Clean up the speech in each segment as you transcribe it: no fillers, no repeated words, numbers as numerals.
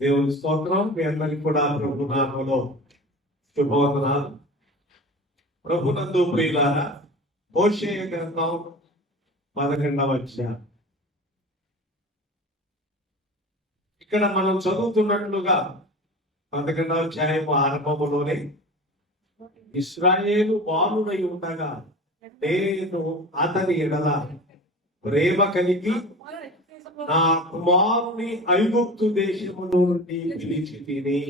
దేవుని స్తోత్రం. మీ అందరికీ కూడా ప్రభు నామములో శుభవందనాలు. ప్రభునందు ప్రియులారా, హోషేయ గ్రంథం 11వ అధ్యాయం. ఇక్కడ మనం చదువుతున్నట్లుగా 11వ అధ్యాయం ఆరంభములోనే ఇశ్రాయేలు బాలుడై ఉండగా నేను అతని ఎడల ప్రేమ కలిగి నా కుమారుని ఐగుప్తు దేశములో నుండి పిలిచి తిని.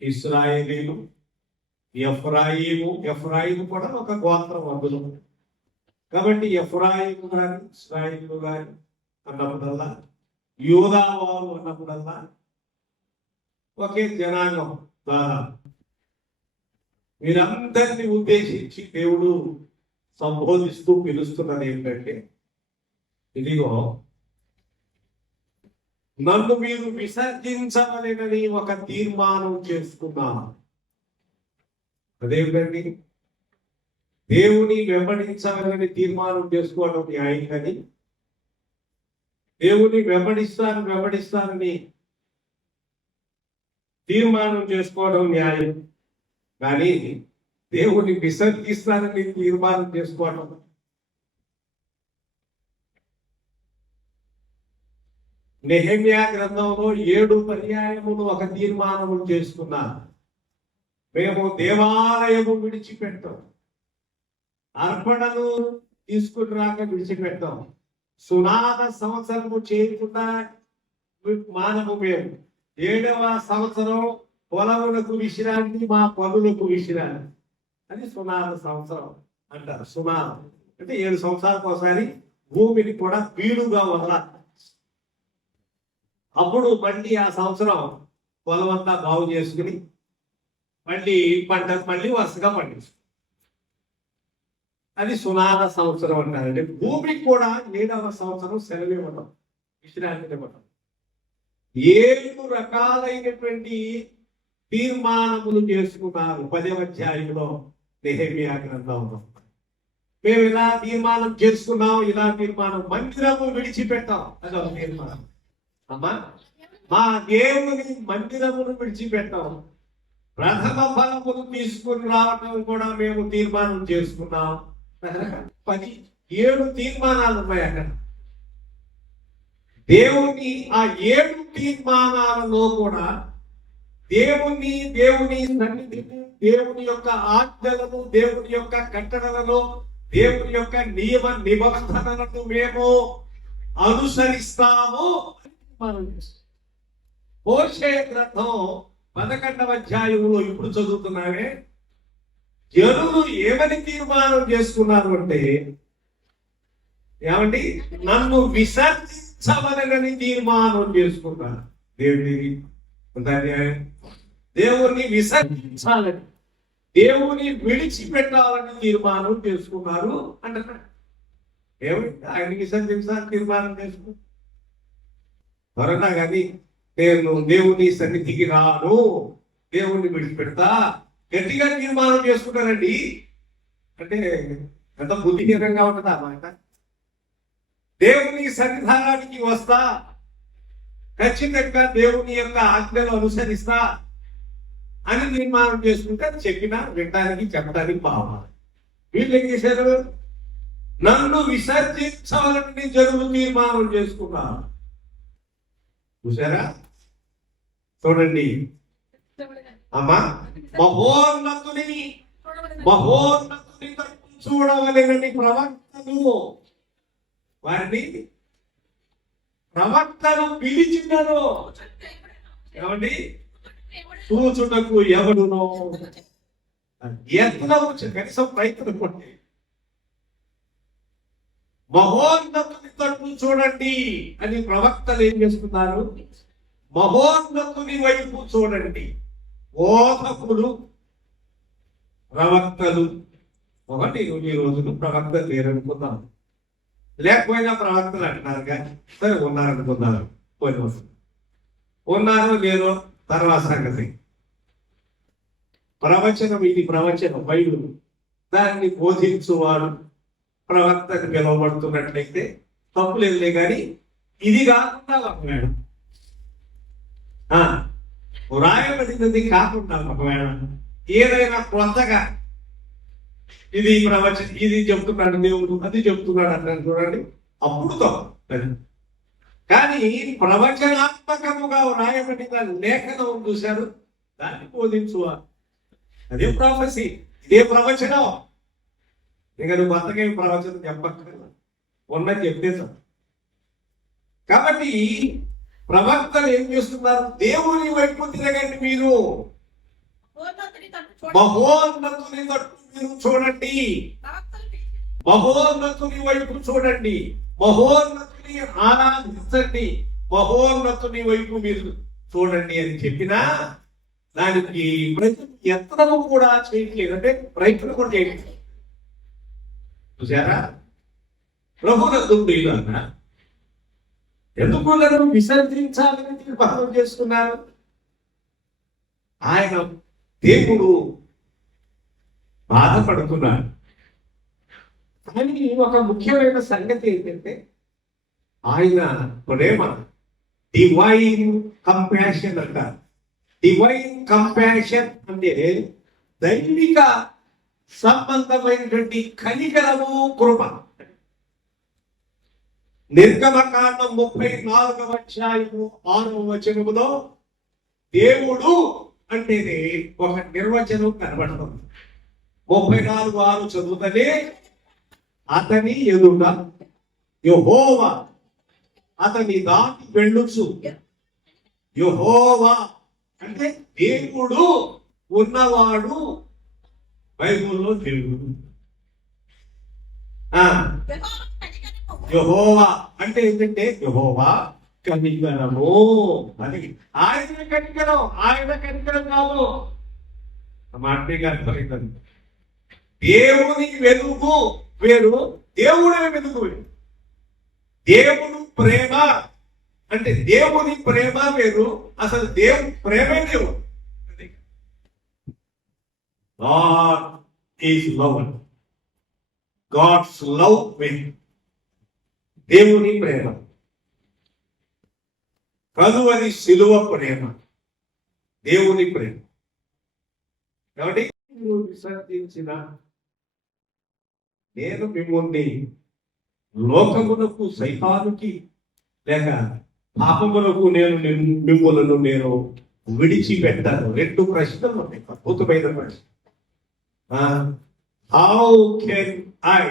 ఇశ్రాయేలీలు, ఎఫ్రాయిము కూడా ఒక గోత్రం అందులో. కాబట్టి ఎఫ్రాయిము గాని ఇశ్రాయేలు గాని అన్నప్పుడల్లా, యూదా వారు అన్నప్పుడల్లా ఒకే జనాంగం ద్వారా వీరందరినీ ఉద్దేశించి దేవుడు సంబోధిస్తూ పిలుస్తున్నది ఏంటంటే, ఇదిగో నన్ను మీరు విసర్జించవలెనని ఒక తీర్మానం చేసుకున్నాను. అదేమిటండి? దేవుని వెంబడించాలని తీర్మానం చేసుకోవడం న్యాయం, కానీ దేవుని వెంబడిస్తానని తీర్మానం చేసుకోవడం న్యాయం, కానీ దేవుని విసర్జిస్తానని తీర్మానం చేసుకోవడం. నెహెమ్యా గ్రంథంలో 7 పర్యాయములు ఒక తీర్మానము చేసుకున్నారు. మేము దేవాలయము విడిచిపెట్టాం, అర్పణలు తీసుకుని రాక విడిచిపెట్టాం, సునాద సంవత్సరము చేయకుండా మానము. మేము 7వ సంవత్సరం పొలములకు విశ్రాంతి, మా పనులకు విశ్రాంతి అని సునాద సంవత్సరం అంటారు. సునాదం అంటే 7 సంవత్సరాలకు ఒకసారి భూమిని కూడా వీలుగా వదలాలి. అప్పుడు మళ్ళీ ఆ సంవత్సరం పొలం అంతా బాగు చేసుకుని మళ్ళీ పంట మళ్ళీ వరుసగా పండిస్తుంది. అది సునాద సంవత్సరం అంటారు. అంటే భూమికి కూడా 7వ సంవత్సరం సెలవు ఇవ్వడం, విశ్రాంతి ఇవ్వడం. 7 రకాలైనటువంటి తీర్మానములు చేసుకున్నారు 10వ అధ్యాయంలో నెహెమ్యా గ్రంథంలో. మేము ఇలా తీర్మానం చేసుకున్నాం, ఇలా తీర్మానం, మందిరము విడిచిపెట్టాం, అదొక తీర్మానం. అమ్మా, మా దేవుని మందిరమును విడిచిపెట్టాం, ప్రథమ ఫలమును తీసుకుని రావటం కూడా మేము తీర్మానం చేసుకున్నాం. 7 తీర్మానాలు ఉన్నాయి అక్కడ. దేవుని ఆ 7 తీర్మానాలలో కూడా దేవుని సన్నిధిని, దేవుని యొక్క ఆజ్ఞలను, దేవుని యొక్క కట్టడలను, దేవుని యొక్క నియమ నిబంధనలను మేము అనుసరిస్తాము. హోషేయ గ్రంథం 11వ అధ్యాయంలో ఇప్పుడు చదువుతున్నామే, జనులు ఏమని తీర్మానం చేసుకున్నారు అంటే, ఏమండి, నన్ను విసర్జించవలనని తీర్మానం చేసుకున్నారు. దేవుణ్ణి విసర్జించాలని, దేవుని విడిచిపెట్టాలని తీర్మానం చేసుకున్నారు అంటున్నారు. ఏమండి, ఆయన విసర్జించాలని తీర్మానం చేసుకున్నారు. త్వరగా కానీ నేను దేవుని సన్నిధికి రాను, దేవుణ్ణి విడిచిపెడతా, గట్టిగా తీర్మానం చేసుకుంటారండి. అంటే ఎంత బుద్ధిహీనంగా ఉంటుందా మాట. దేవుని సన్నిధానానికి వస్తా, ఖచ్చితంగా దేవుని యొక్క ఆజ్ఞలు అనుసరిస్తా అని తీర్మానం చేసుకుంటే చెప్పినా వినడానికి, చెప్పడానికి బాగుంది. వీళ్ళు ఏం చేశారు? నన్ను విసర్జించాలని జనులు తీర్మానం చేసుకున్నారు. చూసారా? చూడండి అమ్మా, మహోన్నతుని చూడవలెనని ప్రవక్తను పిలిచినారు. ఏమండి, చూచుటకు ఎవడునో కనీసం ప్రయత్నం కొట్టి మహోన్నతుని తట్టు చూడండి అని ప్రవక్తలు ఏం చేస్తున్నారు? మహోన్నతుని వైపు చూడండి. బోధకులు, ప్రవక్తలు, ఒకటి ఈ రోజులు ప్రవక్తలు లేరనుకుందాం, లేకపోయినా ప్రవక్తలు అంటున్నారు, కానీ సరే ఉన్నారనుకున్నారు. పోయిన వస్తుంది ఉన్నారు లేరు తర్వాత సంగతి. ప్రవచనం, ఇది ప్రవచనం, బైబిల్, దాన్ని బోధించువాడు ప్రవక్తకు పిలువబడుతున్నట్లయితే తప్పు లేదులే. కానీ ఇది కాకుండా ఒకవేళ వ్రాయబడినది కాకుండా ఒకవేళ ఏదైనా కొత్తగా ఇది ప్రవచన ఇది చెప్తున్నాడు దేవుడు అది చెప్తున్నాడు అంటారు చూడండి, అప్పుడు తప్పు. కానీ ప్రవచనాత్మకముగా వ్రాయబడిన లేఖనం చూశారు, దాన్ని బోధించువా, అదే ప్రాఫెసీ, ఇదే ప్రవచనం. ఇక నువ్వు కొత్తగా ఏం ప్రవచనం చెప్పక్కర్లేదు, ఉన్నది చెప్తే చాలు. కాబట్టి ప్రవక్తలు ఏం చేస్తున్నారు? దేవుని వైపు తిరగండి, మీరు మహోన్నతుని తట్టు మీరు చూడండి, మహోన్నతుని వైపు చూడండి, మహోన్నతుని ఆరాధించండి, మహోన్నతుని వైపు మీరు చూడండి అని చెప్పినా దానికి యత్నము కూడా చేయట్లేదు, అంటే ప్రయత్నం కూడా చేయట్లేదు. చూసారా? ప్రభునందు ప్రియులారా, ఎందుకు నన్ను విసర్జించాలని తీర్మానం చేసుకున్నారు? ఆయన దేవుడు బాధపడుతున్నాడు. కానీ ఒక ముఖ్యమైన సంగతి ఏంటంటే ఆయన ప్రేమ, డివైన్ కంపాషన్ అంటారు. డివైన్ కంపాషన్ అంటే దైవిక సంబంధమైనటువంటి కనికరము, కృప. నిర్గమకాండం 34వ అధ్యాయము 6వ వచనములో దేవుడు అంటేనే ఒక నిర్వచనం కనబడుతుంది. 34:6 చదువుతనే, అతని ఎదుట యెహోవా అతని దాటి వెళ్ళుచు. యెహోవా అంటే దేవుడు ఉన్నవాడు, బైబుల్లో దేవుడు. యెహోవా అంటే ఏంటంటే యెహోవా కనికరము అని. ఆయన కనికరం, ఆయన కనికరం కాదు. మాటగా అర్థమైంది. దేవుని వెలుగు వేరు, దేవుడే వెలుగు వేరు. దేవుడు ప్రేమ అంటే దేవుని ప్రేమ వేరు, అసలు దేవుని ప్రేమే దేవుడు. God is love. God's love way. దేవుని ప్రేమ కలువరి శిలువ ప్రేమ, దేవుని ప్రేమ. కాబట్టి విసర్జించిన నేను మిమ్మల్ని లోకమునకు, సైతానుకి లేక పాపములకు మిమ్మల్ని నేను విడిచిపెట్టాను. 2 ప్రశ్నలు ఉన్నాయి, అద్భుతమైన ప్రశ్న. How can I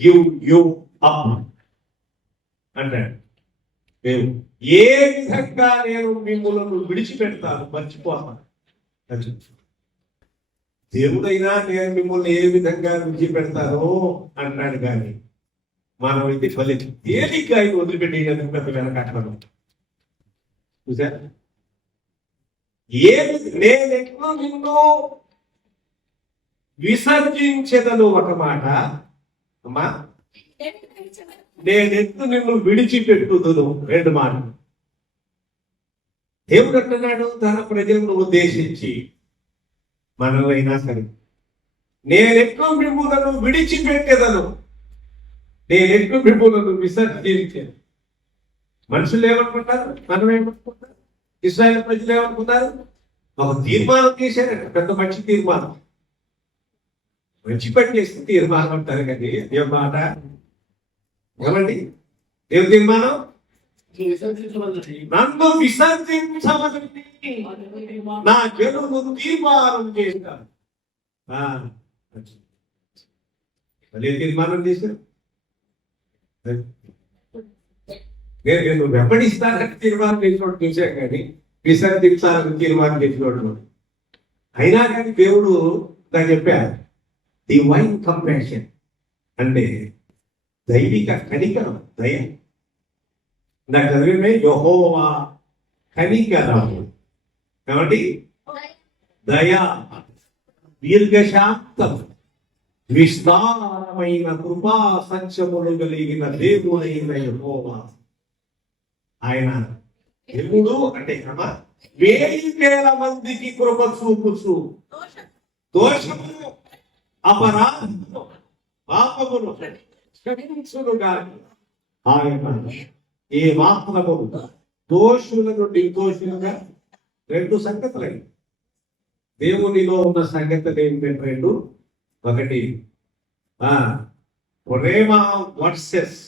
give you up అంటాడు. ఏ విధంగా నేను మిమ్మల్ని విడిచిపెడతాను, మర్చిపోతాను. దేవుడైనా నేను మిమ్మల్ని ఏ విధంగా విడిచిపెడతానో అంటాడు. కానీ మనం అయితే ఫలితం తేలిక ఆయన వదిలిపెట్టేందుకు పెద్ద వెనకట్టడం. చూసారా? నేనెట్లో నిన్ను విసర్జించదను ఒక మాట, అమ్మా, నేనెట్లు నిన్ను విడిచిపెట్టుదును 2 మాటలు. దేవుడు అంటున్నాడు తన ప్రజలను ఉద్దేశించి, మనమైనా సరే, నేనెట్లు మిమ్ములను విడిచిపెట్టేదను, నేనెట్లు మిమ్ములను విసర్జించాను. మనుషులు ఏమనుకుంటారు, మనం ఏమనుకుంటారు, ఇశ్రాయేలు ప్రజలు ఏమనుకున్నారు? ఒక తీర్మానం చేశారంట, పెద్ద మంచి తీర్మానం, మంచి పని చేస్తే తీర్మానం అంటారు. కానీ ఏ మాట ఏమండి? ఏం తీర్మానం? నన్ను విసర్జించమని నా జనులు తీర్మానం చేస్తారు. మళ్ళీ తీర్మానం చేశారు, నేను వెంబడిస్తానని తీర్మానం చేసినోడు చూశాను, కానీ విసర్జించాలని తీర్మానం చేసినోడు. అయినా కానీ దేవుడు నాకు చెప్పారు, డివైన్ కంపాషన్ అంటే దైవిక కనికరం, దయ. నాకు చదివే యెహోవా కనికరము, కాబట్టి దయ, దీర్ఘశాంతం, విస్తారమైన కృపా సత్యములు కలిగిన దేవుడైన యెహోవా. ఆయన దేవుడు అంటే 1000 మందికి కృప చూపుచు దోషమును, అపరాధమును, పాపమును క్షమించును గాని ఆయన ఏ మాత్రము దోషులను నిర్దోషులుగా. రెండు సంగతులై దేవునిలో ఉన్న సంగతులు ఏంటంటే రెండు. ఒకటి ప్రేమ వర్సెస్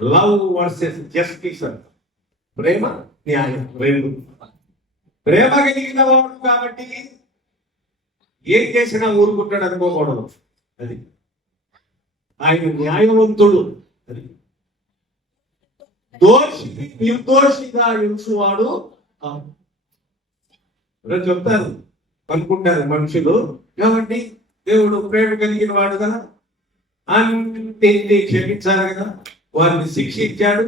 లవ్ వర్సెస్ జస్టిస్ అంట. ప్రేమ న్యాయం రెండు. ప్రేమ కలిగిన వాడు కాబట్టి ఏం చేసినా ఊరుకుంటాడు అనుకోకూడదు. అది ఆయన న్యాయవంతుడు. అది దోషిని నిర్దోషిగా ఎంచువాడు చెప్తారు అనుకుంటారు మనుషులు. కాబట్టి దేవుడు ప్రేమ కలిగిన వాడు కదా, అన్ని క్షమించారు కదా, వారిని శిక్షించాడు.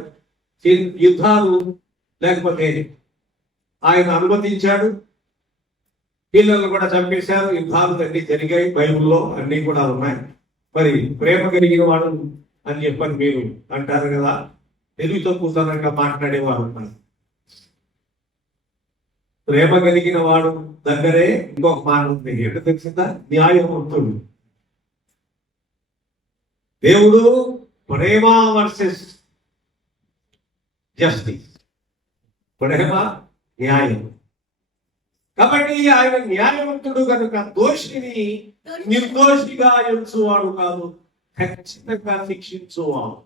యుద్ధాలు లేకపోతే ఆయన అనుమతించాడు. పిల్లలు కూడా చంపేశారు. యుద్ధాలు అన్ని జరిగాయి, బైబిల్లో అన్ని కూడా ఉన్నాయి. మరి ప్రేమ కలిగిన వాడు అని చెప్పని మీరు అంటారు కదా, తెలుగు తక్కువతనంగా మాట్లాడేవారు ఉన్నారు. ప్రేమ కలిగిన వాడు దగ్గరే ఇంకొక మాట ఉంది. ఎక్కడ తెలిసిందా? న్యాయవంతుడు. దేవుడు ప్రేమ వర్సెస్ జస్టిస్. ప్రేమ న్యాయం. కాబట్టి ఆయన న్యాయవంతుడు కనుక దోషిని నిర్దోషిగా ఎంచువాడు కాదు, ఖచ్చితంగా శిక్షించువాడు.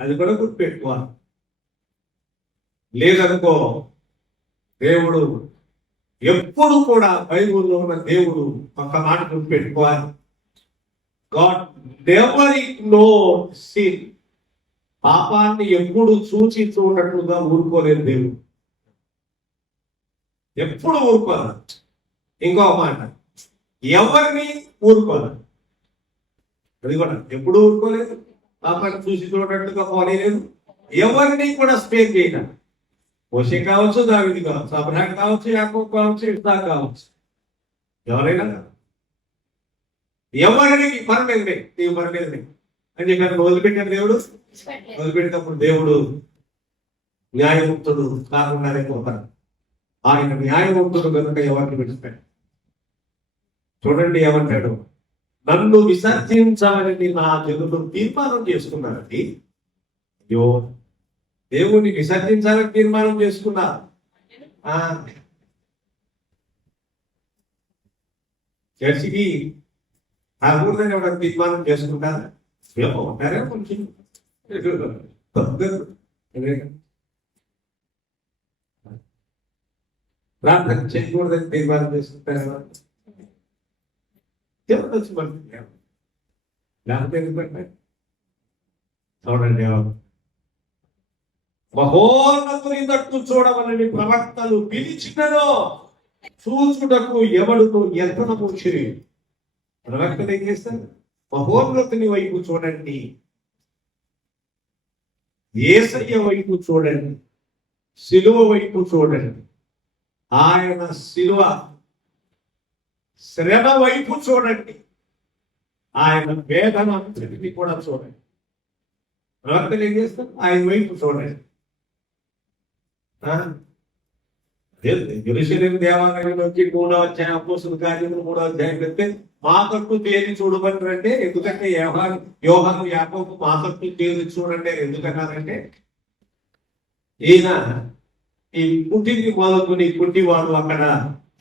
అది కూడా గుర్తుపెట్టుకోవాలి. లేదనుకో దేవుడు ఎప్పుడు కూడా బైబిల్లో ఉన్న దేవుడు ఒక మాట గుర్తుపెట్టుకోవాలి. God never ignore sin. పాపాన్ని ఎప్పుడు చూచి చూడట్టుగా ఊరుకోలేదు దేవుడు. ఎప్పుడు ఊరుకోవాలి. ఇంకో మాట, ఎవరిని ఊరుకోవాలి. అది కూడా ఎప్పుడు ఊరుకోలేదు. పాపాన్ని చూసి చూడట్టుగా పోలేదు. ఎవరిని కూడా స్పేర్ చేయడం. మోషే కావచ్చు, దావీదు కావచ్చు, అబ్రహాం కావచ్చు, యాకోబు కావచ్చు, ఇస్సాకు కావచ్చు, ఎవరైనా ఎవరిని పర్లేదు నీవు పర్లేదు అని చెప్పి వదిలిపెట్టాడు దేవుడు. వదిలిపెట్టేటప్పుడు దేవుడు న్యాయముక్తుడు కాకుండానే పోతాడు. ఆయన న్యాయవంతుడు కనుక ఎవరిని విడిచిపెట్టాడు. చూడండి ఏమంటాడు, నన్ను విసర్జించాలని నా జనులు తీర్మానం చేసుకున్నారండి. అయ్యో, దేవుణ్ణి విసర్జించాలని తీర్మానం చేసుకున్నారు. చర్చికి రాకూడదని ఎవరైనా తీర్మానం చేసుకుంటారా? ఉంటారా? కొంచెం ప్రార్థన చేయకూడదని తీర్మానం చేసుకుంటారా? దేవుడు వచ్చి పడుతుంది. లేకపోతే ఎందుకంటే చూడండి, మహోన్నతుని తట్టు చూడవలని ప్రవక్తలు పిలిచినదో చూచుటకు ఎవడుతో యత్నము చిరి. ప్రవక్తలు ఏం చేస్తారు? మహోన్నతుని వైపు చూడండి, యేసయ్య వైపు చూడండి, శిలువ వైపు చూడండి, ఆయన శిలువ శ్రమ వైపు చూడండి, ఆయన వేదన అంతటిని కూడా చూడండి. ప్రవక్తలు ఏం చేస్తారు? ఆయన వైపు చూడండి. యెరూషలేము దేవాలయంలోకి 3వ అధ్యాయం అపోస్తలుల కార్యములు 3వ అధ్యాయం పెడితే మా తట్టు తేరి చూడమని అంటే, ఎందుకంటే యోహాను యాకోబు మా తట్టు తేరి చూడండి ఎందుకన్నారంటే, ఈయన ఈ పుట్టిని మొదలుకొని పుట్టివాడు అక్కడ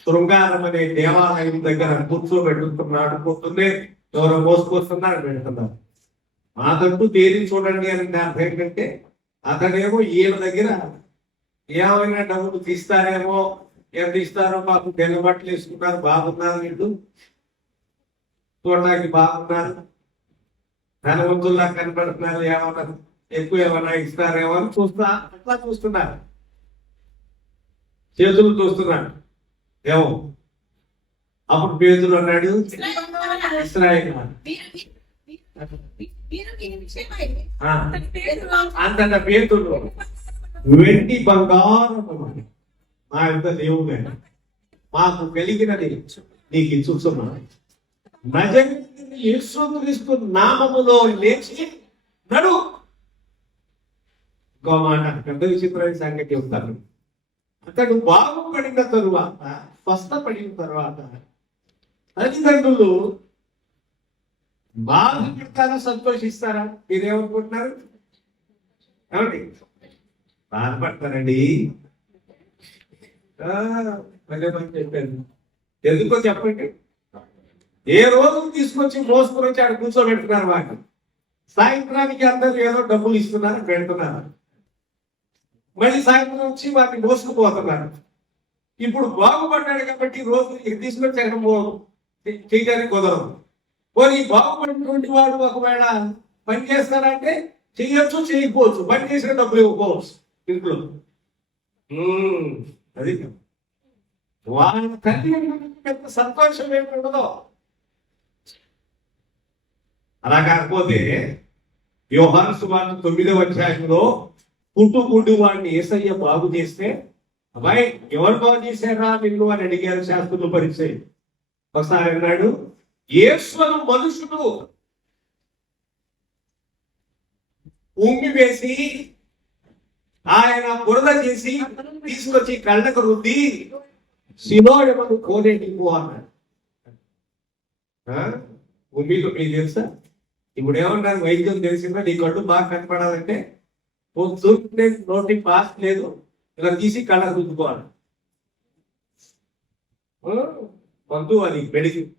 శృంగారం అనే దేవాలయం దగ్గర కూర్చోబెట్టుతున్నాడు. పొద్దున్నే ఎవరో మోసుకొస్తున్నారు, పెడుతున్నారు. మా తట్టు తేరి చూడండి అని అర్థం ఏంటంటే, అతడేమో ఈయన దగ్గర ఏమైనా డబ్బులు తీస్తారేమో, ఎంత ఇస్తారో మాకు తెల్ల బట్టలు వేసుకుంటారు, బాగున్నారు, వీళ్ళు చూడడానికి బాగున్నారు, ధనవంతుల్లా కనపడుతున్నారు, ఏమన్నా ఎక్కువ ఏమన్నా ఇస్తారేమో అని అట్లా చూస్తున్నారు. చేతులు చూస్తున్నాడు ఏమో. అప్పుడు పేతురు అన్నాడు, ఇశ్రాయేలు అంతట పేతురు, వెండి బంగారము మా యొక్క దేవుడే మాకు కలిగినది నీకు ఇచ్చుచున్నాను. నజరేయుడైన యేసుక్రీస్తు నామములో లేచి నడు. ఇంకో మాట, పెద్ద విచిత్రమైన సంగతి చెప్తాను. అతడు బాగుపడిన తరువాత, స్వస్థపడిన తరువాత తల్లిదండ్రులు బాధపడతారా, సంతోషిస్తారా? మీరేమనుకుంటున్నారు? ఏమండి బాధపడతానండి. మళ్ళీ చెప్పాను ఎందుకో చెప్పండి. ఏ రోజు తీసుకొచ్చి మోసుకొని వచ్చి ఆడ కూర్చోబెట్టుకున్నారు వాటిని. సాయంత్రానికి అందరూ ఏదో డబ్బులు ఇస్తున్నారు, పెడుతున్నారు. మళ్ళీ సాయంత్రం వచ్చి వాటిని మోసుకుపోతున్నారు. ఇప్పుడు బాగుపడ్డాడు కాబట్టి రోజు తీసుకొచ్చి అక్కడ చేయడానికి కుదరదు. పోనీ బాగుపడినటువంటి వాడు ఒకవేళ పని చేస్తారంటే చెయ్యొచ్చు, చేయకపోవచ్చు, పని చేసిన డబ్బులు ఇవ్వకపోవచ్చు ఇంట్లో. అది వాళ్ళ తల్లి పెద్ద సంతోషం ఏమిటో. అలా కాకపోతే యోహాను సువార్త 9వ అధ్యాయంలో పుట్టు వాడిని యేసయ్య బాగు చేస్తే, అబ్బాయి ఎవరు బాగు చేశారా నిన్ను అని అడిగారు శాస్త్రులు, పరిచయం. ఒకసారి అన్నాడు, యేసు మనుషుడు ఉమ్మి వేసి ఆయన బురద చేసి తీసుకొచ్చి కళ్ళకు రుద్ది శిలోయమను కోనేటిపో అన్నాడు. ఉమ్మిలో మీకు తెలుసా? ఇప్పుడు ఏమన్నారు, వైద్యం తెలిసిందా? నీ కళ్ళు బాగా కనపడాలంటే పొద్దున్నే నోటి పాస్ లేదు, ఇలా తీసి కళ్ళకు రుద్దుకోవాలి. వద్దు అది మెడిసిన్.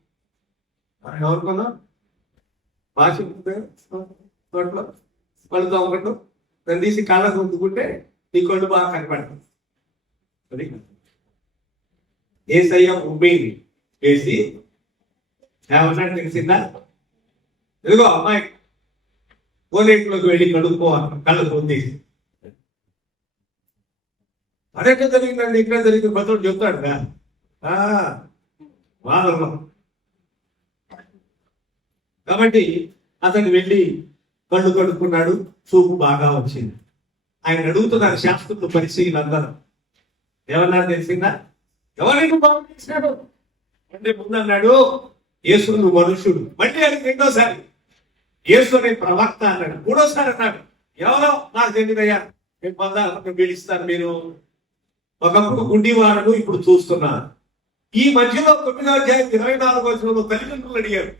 ఎవరుకున్నా పాసి నోట్లో కళ్ళుతో ఒకటి దాన్ని తీసి కళ్ళకు రుద్దుకుంటే నీ కళ్ళు బాగా కనపడుతుంది. అది యేసయ్య ఉమ్మిని వేసి ఏమన్నాడు తెలిసిందా? ఇదిగో అమ్మాయి కోనేటిలోకి వెళ్ళి కడుక్కోవాలి, కళ్ళకు రుద్దేసి. అదెక్కడ జరిగిందండి, ఇక్కడ జరిగింది బతుడు చెప్తాడు కదా వాదనలో. కాబట్టి అతను వెళ్ళి కళ్ళు కడుక్కున్నాడు, చూపు బాగా వచ్చింది. ఆయన అడుగుతున్నారు శాస్త్రులు, పరిశీలన అందరూ. ఏమన్నారు తెలిసిందా? ఎవరైనా బాగు చేసినాడు అంటే ముందన్నాడు యేసు నువ్వు మనుష్యుడు. మళ్ళీ అది రెండోసారి యేసు అనే ప్రవక్త అన్నాడు. మూడోసారి అన్నాడు ఎవరో నాకు తెలియదయ్యా, మీకు పొందాలను పిలుస్తారు మీరు. ఒకప్పుడు గుడ్డివాడను ఇప్పుడు చూస్తున్నారు. ఈ మధ్యలో 9వ అధ్యాయం 24వ వచనంలో తల్లిదండ్రులు అడిగారు.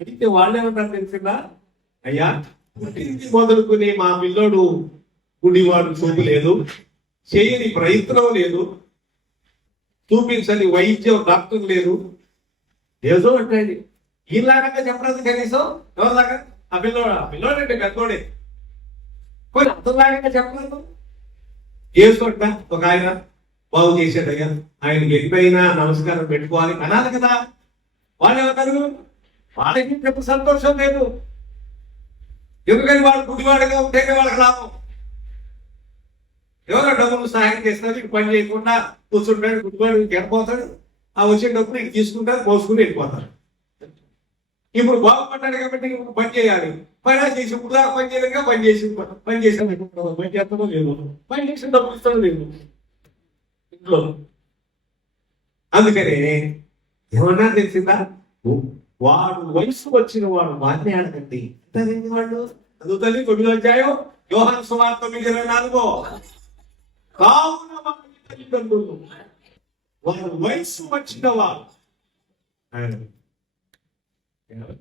అడిగితే వాళ్ళేమన్నారు తెలిసిందా? అయ్యా మొదలుకుని మా పిల్లోడు గుడ్డివాడు, చూపు లేదు, చేయని ప్రయత్నం లేదు, చూపించని వైద్యం డాక్టర్ లేదు, ఏదో అంటే ఈలాగా చెప్పలేదు కనీసం. ఎవరిలాగా? ఆ పిల్లోడంటే పెద్దోడే, కొన్ని అంతలాగా చెప్పలేదు. ఏసోట ఒక ఆయన బాగు చేశాడయ్యా, ఆయనకి ఎప్పుడైనా నమస్కారం పెట్టుకోవాలి అనాలి కదా. వాళ్ళు ఏమన్నారు? వాళ్ళకి చెప్పు సంతోషం లేదు, ఎందుకని వాడు గుడివాడుగా ఉంటేనే వాళ్ళకి లాభం. ఎవరో డబ్బులు సహాయం చేస్తారు, ఇటు పని చేయకుండా కూర్చుంటాడు, గుడివాడు వెళ్ళిపోతాడు. ఆ వచ్చే డబ్బులు ఇటు తీసుకుంటారు, పోసుకుని వెళ్ళిపోతారు. ఇప్పుడు బాగుపడ్డాడు కాబట్టి ఇప్పుడు పని చేయాలి. పని చేసి ఇప్పుడు దాకా పని చేయలేక పని చేస్తాను పని చేస్తానో లేదు, పని చేసిన డబ్బులు ఇస్తానో లేదు ఇంట్లో. అందుకనే ఏమన్నా తెలిసిందా? వాడు వయసు వచ్చిన వాడు వాడిని అడగండి. వాళ్ళు చదువుతుంది 9వ అధ్యాయం యోహాను సువార్త 9:24. కావున తల్లిదండ్రులు వాడు వయసు వచ్చిన వాడు.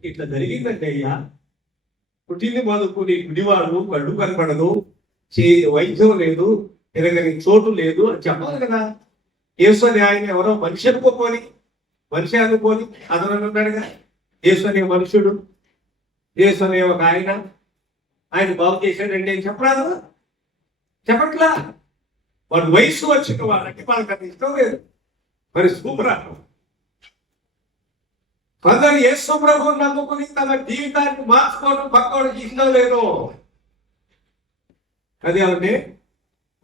ఇట్లా జరిగిందంటే అయ్యా, పుట్టింది మొదలుకుని గుడివాడు, కళ్ళు కనపడదు, వైద్యం లేదు, ఎరగని చోటు లేదు అని చెప్పాలి కదా. యేసు అనే ఆయన ఎవరో మనిషి అనుకోని అతను అన్నాడుగా, యేసు అనే మనుషుడు, యేసు అనే ఒక ఆయన బాగు చేశాడండి అని చెప్పరాదు, చెప్పట్లా. వాడు వయసు వచ్చిన వాళ్ళకి వాళ్ళకి అది ఇష్టం లేదు. మరి సూపరాటం కొందరు యేసు ప్రభువుని నమ్ముకుని తన జీవితాన్ని మార్చుకోవడం పక్కోడికి ఇష్టం లేదు. అది అంటే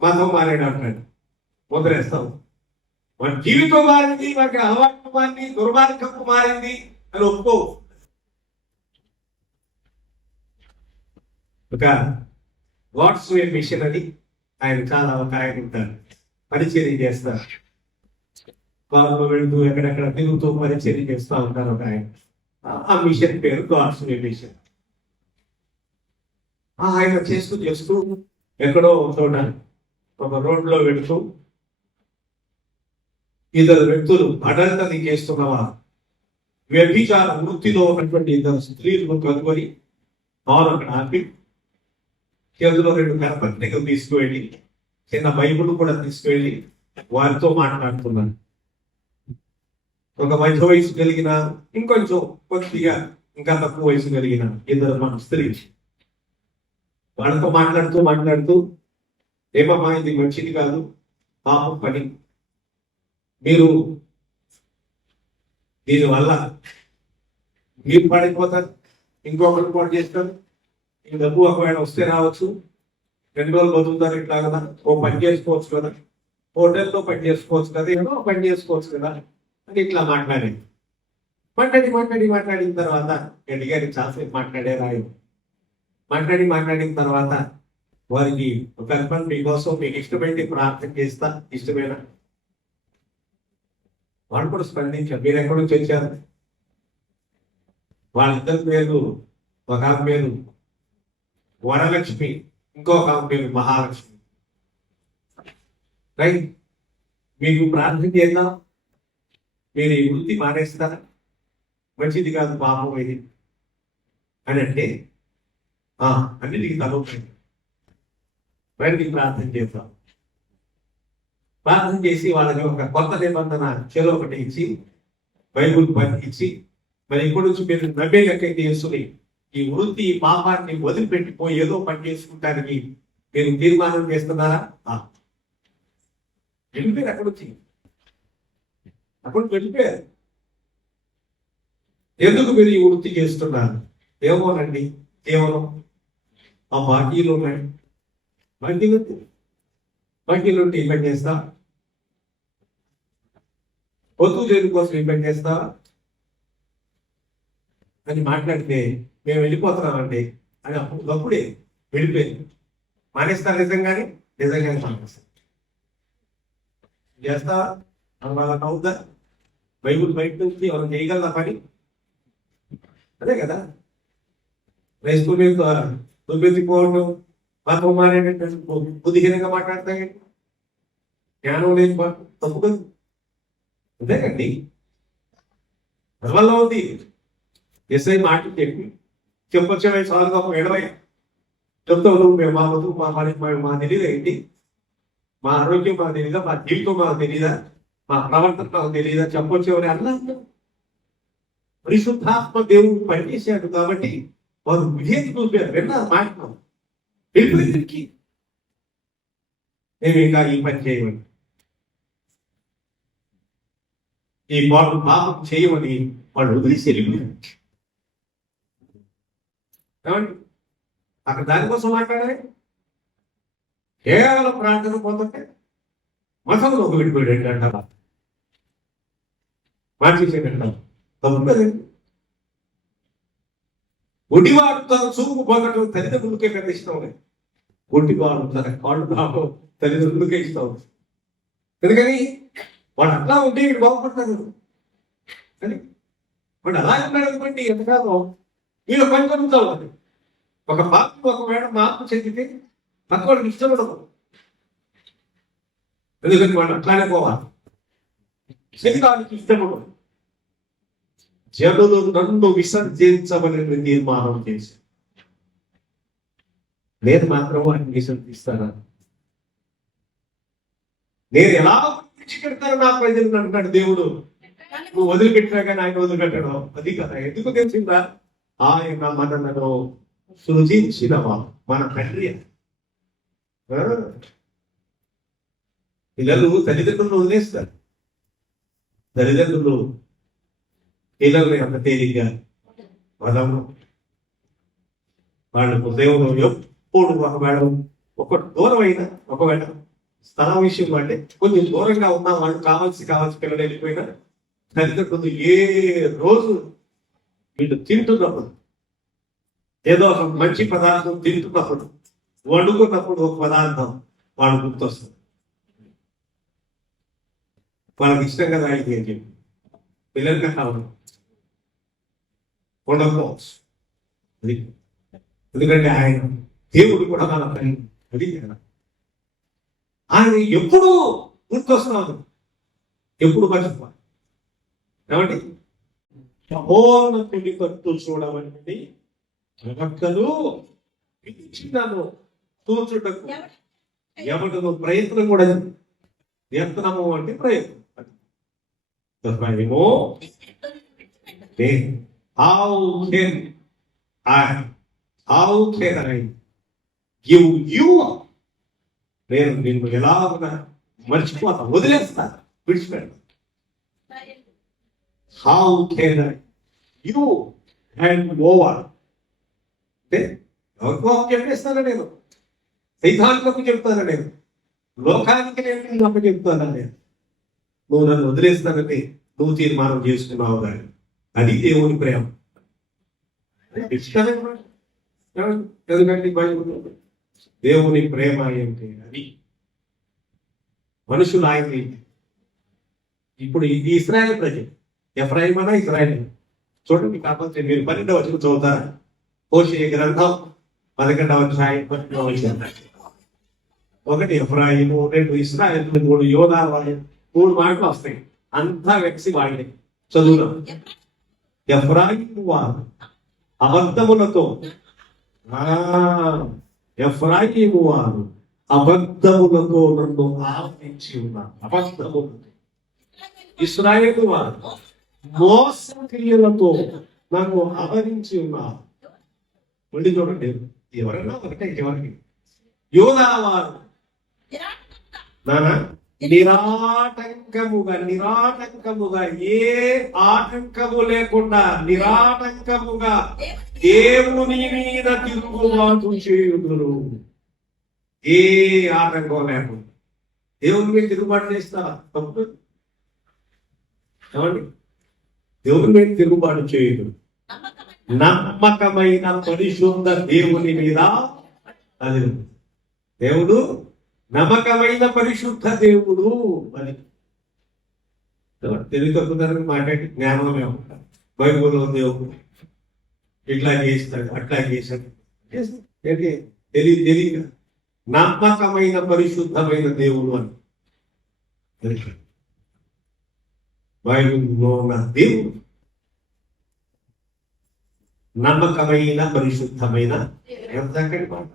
మతం మారాడు అంటాడు, వదిలేస్తాం. మన జీవితం మారింది, మనకి అలవాటు మారింది, దుర్మార్గపు మారింది అని ఒప్పుకో. ఒక గాడ్స్ వే మిషన్ అని ఆయన చాలా ఒక ఆయన ఉంటారు, పరిచర్య చేస్తారు. కారులో వెళుతూ ఎక్కడెక్కడ తిరుగుతూ పరిచర్య చేస్తూ ఉంటారు ఒక ఆయన. ఆ మిషన్ పేరు గాడ్స్ వే మిషన్. ఆయన చేస్తూ ఎక్కడో చోట ఒక రోడ్లో వెళుతూ ఇద్దరు వ్యక్తులు అడల్టరీ చేస్తున్నవా, వ్యభిచార వృత్తిలో ఉన్నటువంటి ఇద్దరు స్త్రీలను కనుగొని కారు అక్కడ ఆపి చేతిలో 2 కరపత్రికలు తీసుకువెళ్ళి చిన్న బైబుల్ కూడా తీసుకువెళ్ళి వారితో మాట్లాడుతున్నాను. ఒక మధ్య వయసు కలిగిన, ఇంకొంచెం కొద్దిగా ఇంకా తక్కువ వయసు కలిగిన 2 మన స్త్రీ, వాళ్ళతో మాట్లాడుతూ ఏమమ్మా ఇది మంచిది కాదు, పాపం పని, మీరు దీనివల్ల మీరు పడిపోతారు, ఇంకొకరు పాటు చేస్తారు, ఈ డబ్బు ఒకవేళ వస్తే రావచ్చు, 2 రోజులు బతుకుతారు, ఇట్లా కదా, ఓ పని చేసుకోవచ్చు కదా, హోటల్లో పని చేసుకోవచ్చు కదా, ఏమో పని చేసుకోవచ్చు కదా అని ఇట్లా మాట్లాడింది. మాట్లాడిన తర్వాత గడ్డి గారికి చాలాసేపు మాట్లాడిన తర్వాత వారికి ఒక మీకోసం మీకు ఇష్టమైంది ప్రార్థన చేస్తా, ఇష్టమైన వాళ్ళు కూడా స్పందించారు. మీరు ఎక్కడి నుంచి వచ్చారు? వాళ్ళిద్దరి పేరు, ఒక ఆమె పేరు వరలక్ష్మి, ఇంకొక ఆమె పేరు మహాలక్ష్మి. రైట్, మీకు ప్రార్థన చేద్దాం, మీరు ఈ వృత్తి మానేస్తారా? మంచిది కాదు, పాపం ఇది అని అంటే అన్నిటికీ తలవుతుంది. బయటికి ప్రార్థన చేద్దాం. ప్రార్థన చేసి వాళ్ళకి ఒక కొత్త నిబంధన చెలో ఒకటి ఇచ్చి, బైబుల్ ఇచ్చి, మరి ఇప్పుడు నుంచి మీరు నవ్వే లెక్కైతే చేసుకుని ఈ వృత్తి, ఈ పాపాన్ని వదిలిపెట్టిపోయి ఏదో పని చేసుకుంటానికి మీరు తీర్మానం చేస్తున్నారా? వెళ్ళిపోయారు. అప్పుడు వెళ్ళిపోయారు. ఎందుకు మీరు ఈ వృత్తి చేస్తున్నారు? ఏమోనండి, కేవలం ఆ బాకీలు ఉన్నాయి, బాకీలు ఉంటే ఈ పని చేస్తా, పొద్దు చేరు కోసం ఈ పని చేస్తా అని మాట్లాడితే మేము వెళ్ళిపోతున్నామండి అని అప్పుడే వెళ్ళిపోయింది. మానేస్తారు నిజంగానే మానేస్తారు. చేస్తా వాళ్ళకి అవుద్దా? బైబుల్ బయట నుంచి ఎవరు చేయగలరా పని? అదే కదా. రైస్ దుబ్బెత్తిపోవడం, పాపం మారేటట్టు బుద్ధిహీనంగా మాట్లాడతాయండి, జ్ఞానం లేని తప్పు కదా. అంతేకండి, వల్ల ఉంది. ఎస్ఐ మాట చెప్పొచ్చే సార్గా 20 చెప్తావు నువ్వు, మేము మా బతుకు మా తెలియదా ఏంటి? మా ఆరోగ్యం మాకు తెలీదా? మా జీవితం మాకు తెలీదా? మా ప్రవర్తన మాకు తెలీదా? చెప్పొచ్చేవని అన్నా. పరిశుద్ధాత్మ దేవుడు పనిచేశాడు కాబట్టి వారు విధేయత చూపారు. విన్నారు మాట, వెళ్ళిపోయిందికి మేము ఇంకా ఈ పని చేయమని, ఈ వాళ్ళు పాపం చేయమని వాళ్ళు వదిలేసి వెళ్ళిపోయారు. అక్కడ దానికోసం మాట్లాడాలి. కేవలం ప్రార్థన పోతుంటే మతంలో ఒక విడిపోయాడు అంటారా? మార్చేసేటంటారు. తప్పు కదండి. ఒడివాడు తన చూపు పొందడం తల్లిదండ్రులకే పెద్ద ఇష్టం లేదు. ఒడివాడు తన కాళ్ళు భాగం తల్లిదండ్రులకే ఇష్టం. ఎందుకని వాడు అట్లా ఉంటే వీడు బాగుపడతాడు అని. వాడు అలా ఉన్నాడు అనుకోండి, ఎంతకాలం వీళ్ళు పని జరుగుతావు. ఒక పాపం ఒకవేళ మార్పు చెందితే పక్క వాళ్ళకి ఇష్టం ఉండదు. ఎందుకంటే వాడు అట్లానే పోవాలి. శరీరానికి ఇష్టం ఉండదు. జనులు నన్ను విసర్జించమని తీర్మానం చేశారు. నేను మాత్రం వారిని విసర్జిస్తాను. నేను ఎలా విడిచిపెడతాను నా ప్రజలు అంటాడు దేవుడు. నువ్వు వదిలిపెట్టినా కానీ ఆయన వదిలిపెట్టడం అది కదా. ఎందుకు తెలిసిందా? ఆయన మనను సృజించినవా, మన తండ్రి. పిల్లలు తల్లిదండ్రులను వదిలేస్తారు. తల్లిదండ్రులు పిల్లల్ని అంత తేలిగ్గా వదలను. వాళ్ళ హృదయంలో ఎప్పుడు ఒక దూరం అయినా, ఒకవేళ స్థలం విషయం అంటే కొంచెం దూరంగా ఉన్నా, వాళ్ళు కావాల్సి పిల్లలు వెళ్ళిపోయినా తల్లిదండ్రులు ఏ రోజు వీళ్ళు తింటున్నప్పుడు, ఏదో ఒక మంచి పదార్థం తింటున్నప్పుడు, వండుకున్నప్పుడు ఒక పదార్థం వాళ్ళు గుర్తొస్తుంది. వాళ్ళకి ఇష్టం కదా ఇది అని చెప్పి పిల్లలకి కావాలి ఉండకపోవచ్చు. అది ఎందుకంటే ఆయన దేవుడు కూడా మన పని అది కదా. ఆయన ఎప్పుడు గుర్తొస్తున్నాడు, ఎప్పుడు మర్చిపోవాలి. కాబట్టి సంపూర్ణ పెళ్లి కట్టు చూడమని ప్రవక్తలు విధించినాను. తూచుటకు ఎవటను ప్రయత్నం కూడా యత్నము అంటే ప్రయత్నం. How can I give you, నేను నిన్ను ఎలా మర్చిపోతా, వదిలేస్తా, విడిచిపెడతా. How can I you hand over అంటే ఎవరికో చెప్పేస్తాను నేను, సైతానికి చెప్తాను నేను, లోకానికి నేను అప్ప చెప్తాను నేను. నువ్వు నన్ను వదిలేస్తానంటే నువ్వు తీర్మానం చేసుకున్నావు కానీ అది దేవుని ప్రేమ. ఎందుకంటే దేవుని ప్రేమ ఏంటి అది మనుషులు ఆయన్ని ఇప్పుడు ఈ ఇశ్రాయేల్ ప్రజలు ఎఫ్రాయిం అన్నా ఇశ్రాయేల్ చూడండి. కాకపోతే మీరు 12వ వచనం చదువుతారా? హోషేయ గ్రంథం 11వ అధ్యాయం 12వ వచనం. 1 ఎఫ్రాయిము, 2 ఇశ్రాయేల్, 3 యోధా, 3 మాటలు వస్తాయి. అంతా వెక్సి వాడిని చదువుదాం. ఎఫ్రాయిము వారు అబద్ధములతో, ఎఫ్రాయిము వారు అబద్ధములతో నన్ను ఆవరించి ఉన్నారు. అబద్ధములతో. ఇశ్రాయేలు వారు మోసం క్రియలతో నన్ను ఆవరించి ఉన్నారు. మళ్ళీ చూడండి, ఎవరన్నా ఒకటే ఎవరికి. యోధా వారు నిరాటంకముగా ఏ ఆటంకము లేకుండా నిరాటంకముగా దేవుని మీద తిరుగుబాటు చేయుదురు. ఏ ఆటంకం లేకుండా దేవుని మీద తిరుగుబాటు చేస్తారా? తప్పు. ఏమండి? దేవుని మీద తిరుగుబాటు చేయదు. నమ్మకమైన పరిశుద్ధ దేవుని మీద. అది దేవుడు నమ్మకమైన పరిశుద్ధ దేవుడు అని తెలియతక్కుదని మాట్లాడి జ్ఞానమే ఉంటారు. బైబుల్లో దేవుడు ఇట్లా చేస్తాడు, అట్లా చేశాడు, తెలియక నమ్మకమైన పరిశుద్ధమైన దేవుడు అని బైబిల్లో ఉన్న దేవుడు నమ్మకమైన పరిశుద్ధమైన. ఎంత చక్కటి మాట.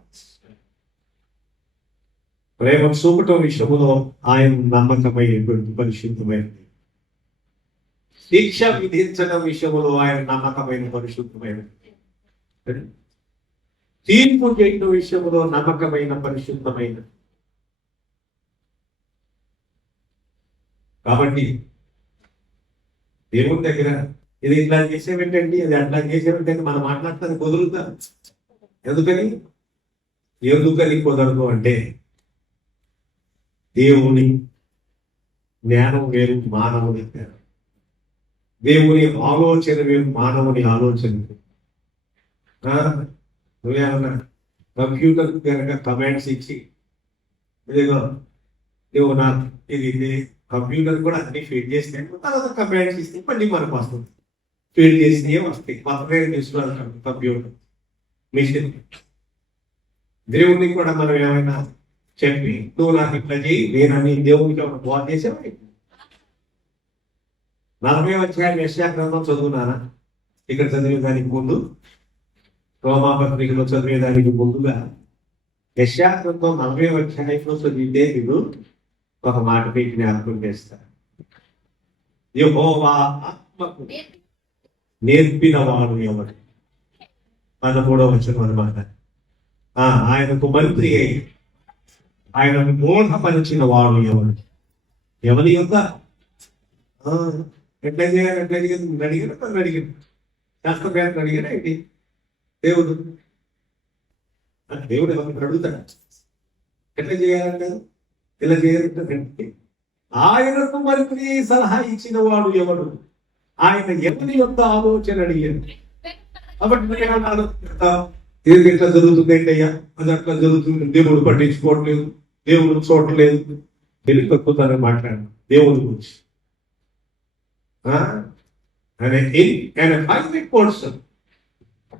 ప్రేమ చూపటం విషయంలో ఆయన నమ్మకమైనటువంటి పరిశుద్ధమైనది. శిక్ష విధించడం విషయంలో ఆయన నమ్మకమైన పరిశుద్ధమైనది. తీర్పు చేయడం విషయంలో నమ్మకమైన పరిశుద్ధమైనది. కాబట్టి దేవుని దగ్గర ఇది ఇట్లా చేసేవేంటండి, అది అట్లా చేసేవేంటండి మనం మాట్లాడతాను కుదురుతా. ఎందుకని కుదరదు అంటే దేవుని జ్ఞానం వేరు, మానవుని జ్ఞానం. దేవుని ఆలోచన వేరు, మానవుని ఆలోచన. నువ్వేమన్నా కంప్యూటర్ కనుక కమాండ్స్ ఇచ్చి ఇదిగో నువ్వు నా ఇది కంప్యూటర్ కూడా అన్ని ఫీడ్ చేస్తే తర్వాత కమాండ్స్ ఇస్తే మళ్ళీ మనకు వస్తుంది. ఫీడ్ చేసినవి వస్తాయి. కొత్తగా తీసుకున్నారు కంప్యూటర్ మిషన్. దేవుడిని కూడా మనం ఏమైనా చెప్పి నువ్వు నాకు ఇట్లా చేయి, నేనని దేవునికి ఒక బాధ చేసావా? 40వ అధ్యాయం యెషయా గ్రంథం చదువునారా? ఇక్కడ చదివేదానికి ముందు, రోమాపత్రికలో చదివేదానికి ముందుగా యెషయా గ్రంథం 40వ అధ్యాయంలో చదివితే మీరు ఒక మాట మీకు జ్ఞాపకం చేస్తారు. యెహోవా ఆత్మకు నేర్పిన వాడు ఎవరు? 13వ వచనం అన్నమాట. ఆయనకు మంత్రి అయి ఆయనను బోధపరిచిన వాడు ఎవరు? ఎవరి యొక్క ఎట్లా చేయాలి, ఎట్లా అడిగిన శాస్త్రవేత్త అడిగిన ఏంటి? దేవుడు ఎవరిని అడుగుతాడు ఎట్లా చేయాలంటారు, ఇలా చేయాలంటే ఆయనకు మంత్రి సలహా ఇచ్చిన వాడు ఎవడు? ఆయన ఎవరి యొక్క ఆలోచన అడిగాడు. కాబట్టి ఇది ఎట్లా జరుగుతుంది ఏంటయ్యా, అది అట్లా జరుగుతుంది, దేవుడు పట్టించుకోవట్లేదు, దేవుడు చూడలేదు, తెలివి తక్కువతోనే మాట్లాడు దేవుడి గురించి. And a private person,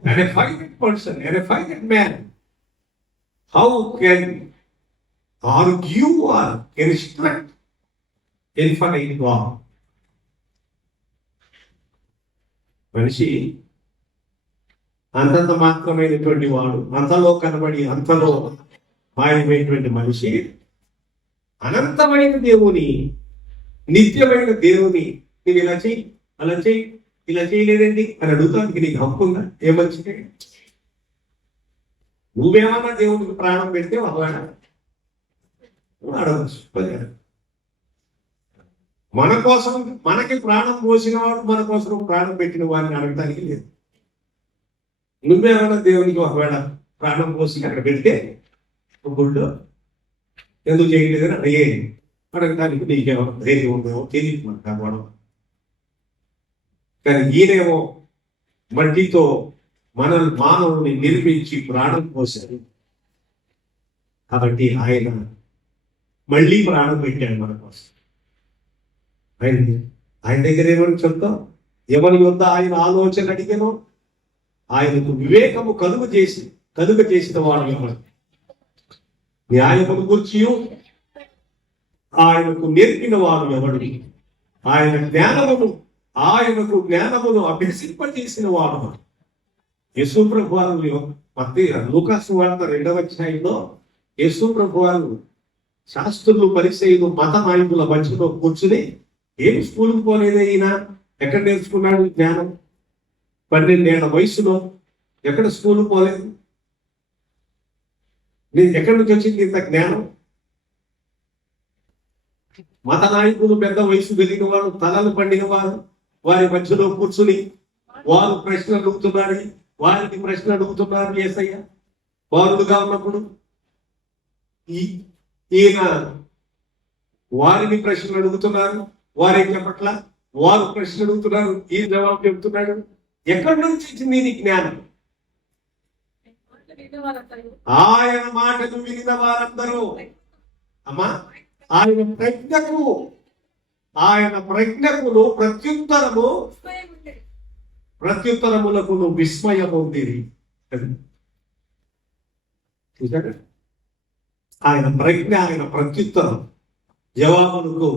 and a private man, how can argue or instruct infinite God? మనిషి అంతంత మాత్రమైనటువంటి వాడు, అంతలో కనబడి అంతలో మాయమైనటువంటి మనిషి అనంతమైన దేవుని, నిత్యమైన దేవుని నువ్వు ఇలా చెయ్యి, అలా చెయ్యి, ఇలా చేయలేదండి అని అడుగుతానికి నీకు హక్కు ఉందా? ఏ మనిషికి? నువ్వేమన్నా దేవునికి ప్రాణం పెడితే అడగచ్చు. మన కోసం మనకి ప్రాణం పోసిన వాడు మన కోసం ప్రాణం పెట్టిన వాడిని అడగటానికి లేదు. నువ్వేమన్నా దేవునికి ఒకవేళ ప్రాణం పోసి అక్కడ పెడితే గుళ్ళో ఎందుకు చేయలేదని అడగడానికి నీకేమో ధైర్యం ఉందేమో తెలియదు మనకు కావడం. కానీ ఈయనేమో మట్టితో మానవుని నిర్మించి ప్రాణం పోశారు. కాబట్టి ఆయన మళ్ళీ ప్రాణం పెట్టాడు మన కోసం. ఆయన దగ్గర ఏమని చెప్తాం? ఎవరి వద్ద ఆయన ఆలోచన అడిగానో ఆయనకు వివేకము కలుగ చేసిన వాడు ఎవరు? న్యాయమును గూర్చి ఆయనకు నేర్పిన వాడు ఎవడు? ఆయనకు జ్ఞానమును అభ్యసింపజేసిన వాడు. యేసు ప్రభు వారు లూకాసు వార్త 2వ అధ్యాయంలో యేసు ప్రభు వారు శాస్త్రులు, పరిసయ్యులు, మత నాయకుల మధ్యలో కూర్చుని ఏం స్కూల్కి పోలేదే ఈయన, ఎక్కడ నేర్చుకున్నాడు జ్ఞానం? 12 ఏళ్ల వయసులో ఎక్కడ స్కూల్కి పోలేదు? నేను ఎక్కడి నుంచి వచ్చింది ఇంత జ్ఞానం? మత నాయకులు, పెద్ద వయసు కలిగిన వారు, తలలు పండిన వారు వారి మధ్యలో కూర్చుని వారు ప్రశ్నలు అడుగుతున్నారు, వారికి ప్రశ్నలు అడుగుతున్నారు. యేసయ్య వారుడుగా ఉన్నప్పుడు ఈయన వారిని ప్రశ్నలు అడుగుతున్నారు, వారేం చెప్పట్ల, వారు ప్రశ్నలు అడుగుతున్నారు, ఈయన జవాబు చెబుతున్నాడు. ఎక్కడి నుంచి వచ్చింది నీ జ్ఞానం? ఆయన మాటలు వినిన వారందరూ అమ్మా ఆయన ప్రజ్ఞకును ప్రత్యుత్తరములకు విస్మయం ఉంది. చూసాడు? ఆయన ప్రజ్ఞ, ఆయన ప్రత్యుత్తరం, జవాబులకు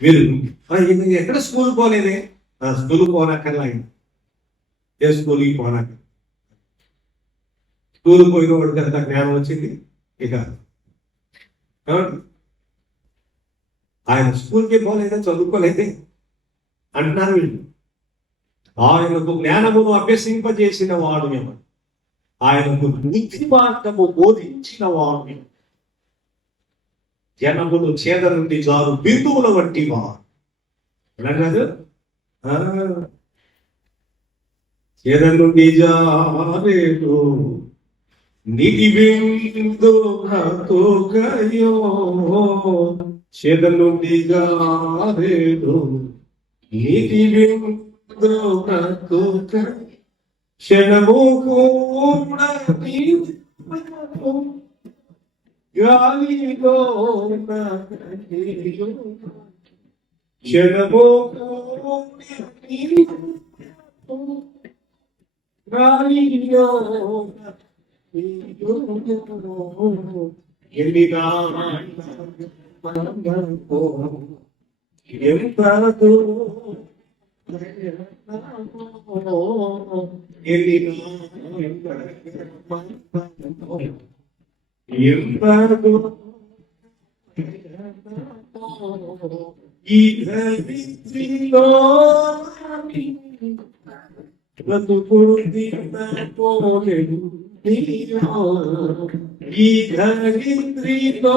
వీరు ఎక్కడ స్కూల్ పోలేదే? స్కూల్ పోనాకల్లా ఆయన ఏ స్కూల్కి పోనాక స్కూల్ పోయిన వాడికి అంత జ్ఞానం వచ్చింది. ఇక ఆయన స్కూల్కి పోలేదే, చదువుకోలేదే అంటున్నారు వీళ్ళు. ఆయనకు జ్ఞానమును అభ్యసింపజేసిన వాడు ఎవరు? ఆయనకు నీతి మార్గము బోధించిన వాడు ఎవరు? జనములు చేద నుండి జారు బిందువుల వంటి వారు. కాదు, చేద నుండి జారేడు నీటి బిందు చేద నుండి జారేడు నీటి బిందు క్షణము కూడా గాలిలో క్షణము గాలిలో ఈ ధరిత్రిలో బ్రతుకుడు దినపోలేదు, ఈ ధరిత్రిలో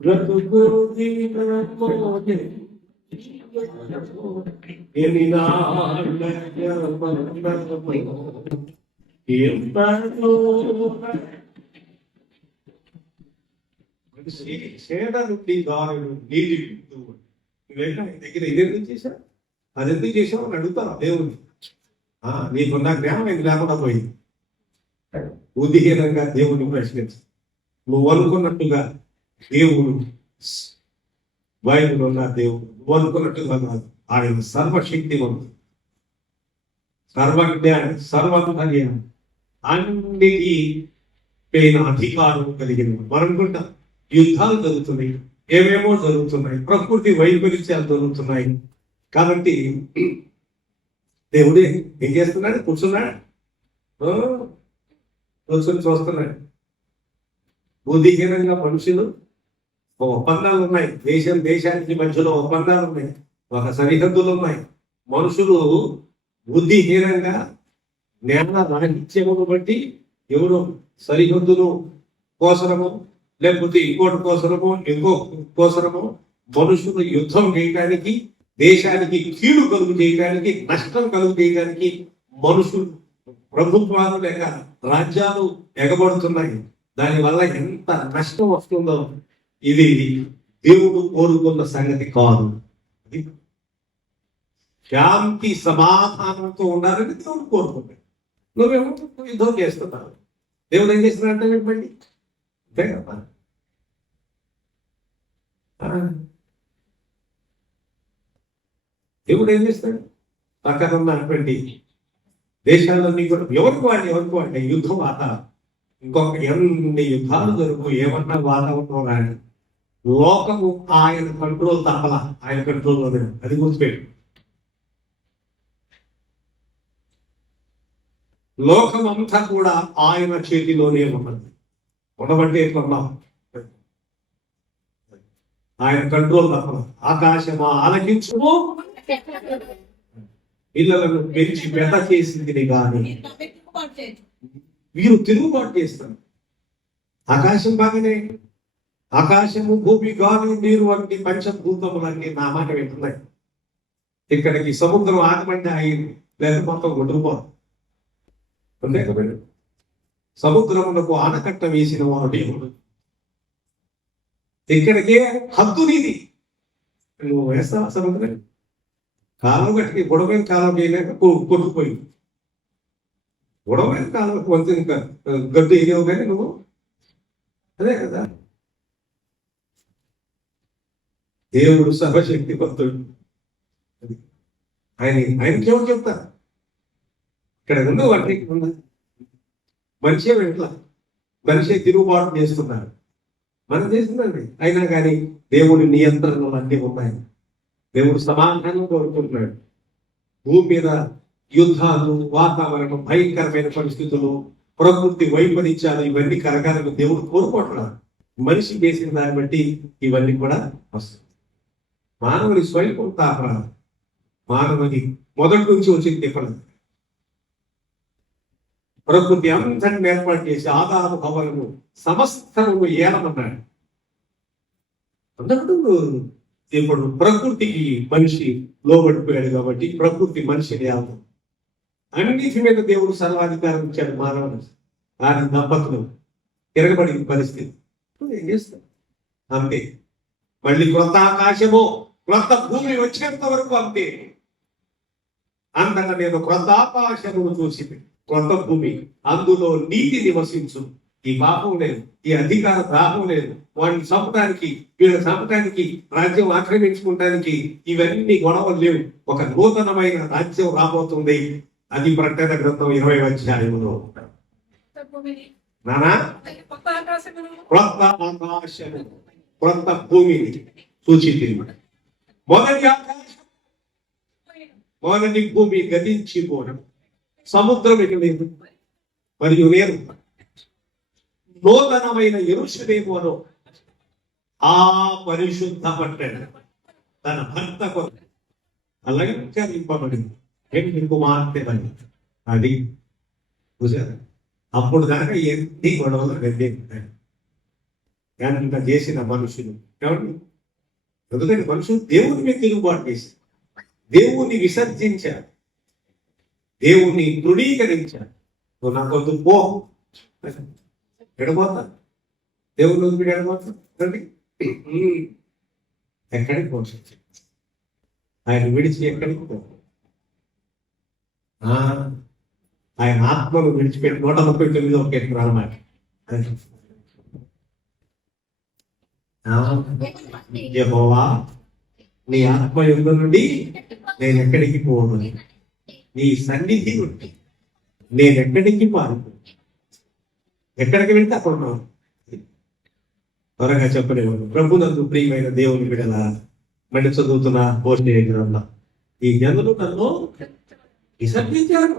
బ్రతుకుడు దినపోలేదు. సేద నుండి దారుడు నీటి బిందువు. దగ్గర ఇదేందుకు చేశావు, అది ఎందుకు చేసావు అని అడుగుతారు దేవుని. నీకున్న జ్ఞానం ఇది లేకుండా పోయింది. బుద్ధిహీనంగా దేవుని ప్రశ్నించు. నువ్వు అనుకున్నట్టుగా దేవుడు బైబిల్ ఉన్న దేవుడు నువ్వు అనుకున్నట్టుగా కాదు. ఆయన సర్వశక్తి ఉంది, సర్వజ్ఞానం, సర్వజ్ఞానం, అన్నిటి పైన అధికారం కలిగిన. మనం అనుకుంటాం యుద్ధాలు జరుగుతున్నాయి, ఏమేమో జరుగుతున్నాయి, ప్రకృతి వైపరీత్యాలు జరుగుతున్నాయి. కాబట్టి దేవుడే ఏం చేస్తున్నాడు? కూర్చున్నాడు. కూర్చొని చూస్తున్నాడు. బుద్ధిహీనంగా మనుషులు ఒప్పందాలు ఉన్నాయి, దేశానికి మధ్యలో ఒప్పందాలు ఉన్నాయి, ఒక సరిహద్దులు ఉన్నాయి. మనుషులు బుద్ధిహీనంగా జ్ఞాన రాహిత్యమును బట్టి ఎవరు సరిహద్దులు కోసరము లేకపోతే ఇంకోటి కోసరము ఇంకో కోసరము మనుషులు యుద్ధం చేయడానికి, దేశానికి కీడు కలుగు చేయడానికి, నష్టం కలుగు చేయడానికి మనుషులు ప్రభుత్వాలు లేక రాజ్యాలు ఎగబడుతున్నాయి. దానివల్ల ఎంత నష్టం వస్తుందో ఇది దేవుడు కోరుకున్న సంగతి కాదు. శాంతి సమాధానంతో ఉండాలని దేవుడు కోరుకున్నాడు. నువ్వేమో యుద్ధం చేస్తున్నావు. దేవుడు ఏం చేస్తున్నాడంటే చెప్పండి, అంతే కదా. దేవుడు ఏం చేస్తాడు? పక్కన ఉన్నటువంటి దేశాలన్నీ కూడా ఎవరికి వాడి యుద్ధం వాతావరణం. ఇంకొక ఎన్ని యుద్ధాలు జరుగు, ఏమన్నా వాతావరణం కానీ లోకము ఆయన కంట్రోల్ తప్పల, ఆయన కంట్రోల్లోనే. అది గుర్తుపెట్టు. లోకం అంతా కూడా ఆయన చేతిలోనే ఉన్నది. ఉండబట్టే కొన్నాం, ఆయన కంట్రోల్ తప్పల. ఆకాశమా ఆలకించుము, పిల్లలను పెంచి పెద్ద చేసింది కానీ వీరు తిరుగుబాటు చేస్తారు. ఆకాశం బాగానే, ఆకాశము భూమి గాలి నీరు వంటి పంచభూతములన్నీ నా మాట వింటున్నాయి. ఇక్కడికి సముద్రం ఆగమంటే అయింది, లేదా మొత్తం కొట్టుకుపోదు. అంతే కదా. సముద్రమునకు ఆనకట్ట వేసిన వాడు దేవుడు. ఇక్కడికే హద్దు నీది. నువ్వు వేస్తావా సముద్రం? కాలం గట్టికి గొడవైన కాలం చేయలేక కొట్టుకుపోయింది. గొడవైన కాలం కొంచెం ఇంకా గడ్డు వేయలేవు కానీ నువ్వు. అదే కదా, దేవుడు సర్వశక్తివంతుడు. ఆయనకేమో చెప్తా. ఇక్కడ ఉందో వాటి మనిషే వెంట్ల, మనిషే తిరుగుబాటు చేస్తున్నారు. మనం చేస్తుందండి. అయినా కానీ దేవుడి నియంత్రణలు అన్నీ ఉన్నాయి. దేవుడు సమాధానం కోరుకుంటున్నాడు. భూమి మీద యుద్ధాలు, వాతావరణం, భయంకరమైన పరిస్థితులు, ప్రకృతి వైపరీత్యాలు ఇవన్నీ కలగాలని దేవుడు కోరుకుంటున్నాడు. మనిషి చేసిన దాన్ని బట్టి ఇవన్నీ కూడా వస్తాయి. మానవుని స్వయం తాపరాలు, మానవుని మొదటి నుంచి వచ్చింది తిప్పలు. ప్రకృతి అంతటిని ఏర్పాటు చేసి ఆదాము హవ్వలను సమస్తము ఏలమన్నాడు. అందరూ ఇప్పుడు ప్రకృతికి మనిషి లోబడిపోయాడు కాబట్టి ప్రకృతి మనిషిని ఏలం. అన్నిటి మీద దేవుడు సర్వాధికారం ఇచ్చాడు మానవుడు. ఆయన దంపతులు తిరగబడి పరిస్థితి ఏం చేస్తాం అంతే. మళ్ళీ క్రొత్త ఆకాశము క్రొత్త భూమి వచ్చేంత వరకు అంతే. అంతగా నేను క్రొత్త ఆకాశమును చూసి క్రొత్త భూమి, అందులో నీతి నివసించు. ఈ పాపం లేదు, ఈ అధికార దాహం లేదు. వాడిని చంపడానికి, వీళ్ళని చంపడానికి, రాజ్యం ఆక్రమించుకోవడానికి ఇవన్నీ గొడవలు లేవు. ఒక నూతనమైన రాజ్యం రాబోతుంది. అది ప్రకటన గ్రంథం 20వ అధ్యాయంలో. నానా క్రొత్త ఆకాశము క్రొత్త భూమిని సూచించింది. మొదటి ఆకాశం మొదటి భూమి గతించిపోవడం, సముద్రం ఇక లేదు, మరియు నేను నూతనమైన యెరూషలేము అను ఆ పరిశుద్ధ పట్టణం తన భర్త కొరకు అలంకరింపబడింది. కుమార్తె అని అది చూసారు. అప్పుడు దాకా ఎన్ని గొడవలు వెళ్ళేది ఎంత చేసిన మనుషులు. ఏమండి, ఎందుకంటే మనుషులు దేవుని మీద తిరుగుబాటు చేశారు, దేవుణ్ణి విసర్జించారు, దేవుణ్ణి తృణీకరించారు. నువ్వు నా కొంత పో ఎడబోతా, దేవుని రోజు మీరు ఎడబోతా ఎక్కడికి పో, ఆయన విడిచి ఎక్కడికి పో. ఆయన ఆత్మను విడిచిపెట్టి 139వ కీర్తన అన్నమాట. యెహోవా నీ ఆత్మ యుద్ధ నుండి నేను ఎక్కడికి పోను, నీ సన్నిధి నుండి నేను ఎక్కడికి పాల్గొను. ఎక్కడికి వెళ్తే అక్కడ ఉన్నాను. త్వరగా చెప్పలేము. ప్రభునందు ప్రియమైన దేవుని బిడ్డల మళ్ళీ చదువుతున్న హోషేయ గ్రంథం. ఈ జనులు నన్ను విసర్జించారు,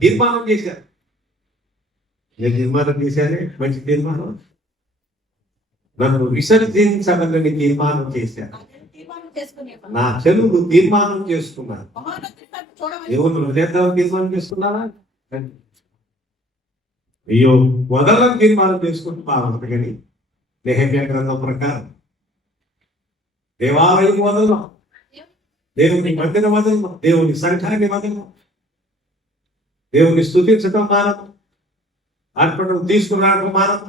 తీర్మానం చేశారు. నేను తీర్మానం చేశానే మంచి తీర్మానం. నన్ను విసర్జించగలని తీర్మానం చేశాను. నా చెలువు తీర్మానం చేసుకున్నాను. దేవుని వదిలేద్దామని తీర్మానం చేసుకున్నారా? అయ్యో, వదలని తీర్మానం చేసుకుంటూ బాగుంటుంది. కానీ నెహెమ్యా గ్రంథం ప్రకారం దేవాలయం వదలం, దేవుని మందిర వదలం, దేవుని సంఘాన్ని వదలం, దేవుని స్తుతించడం మానదు, అర్పణలు తీసుకురావడం మానదు.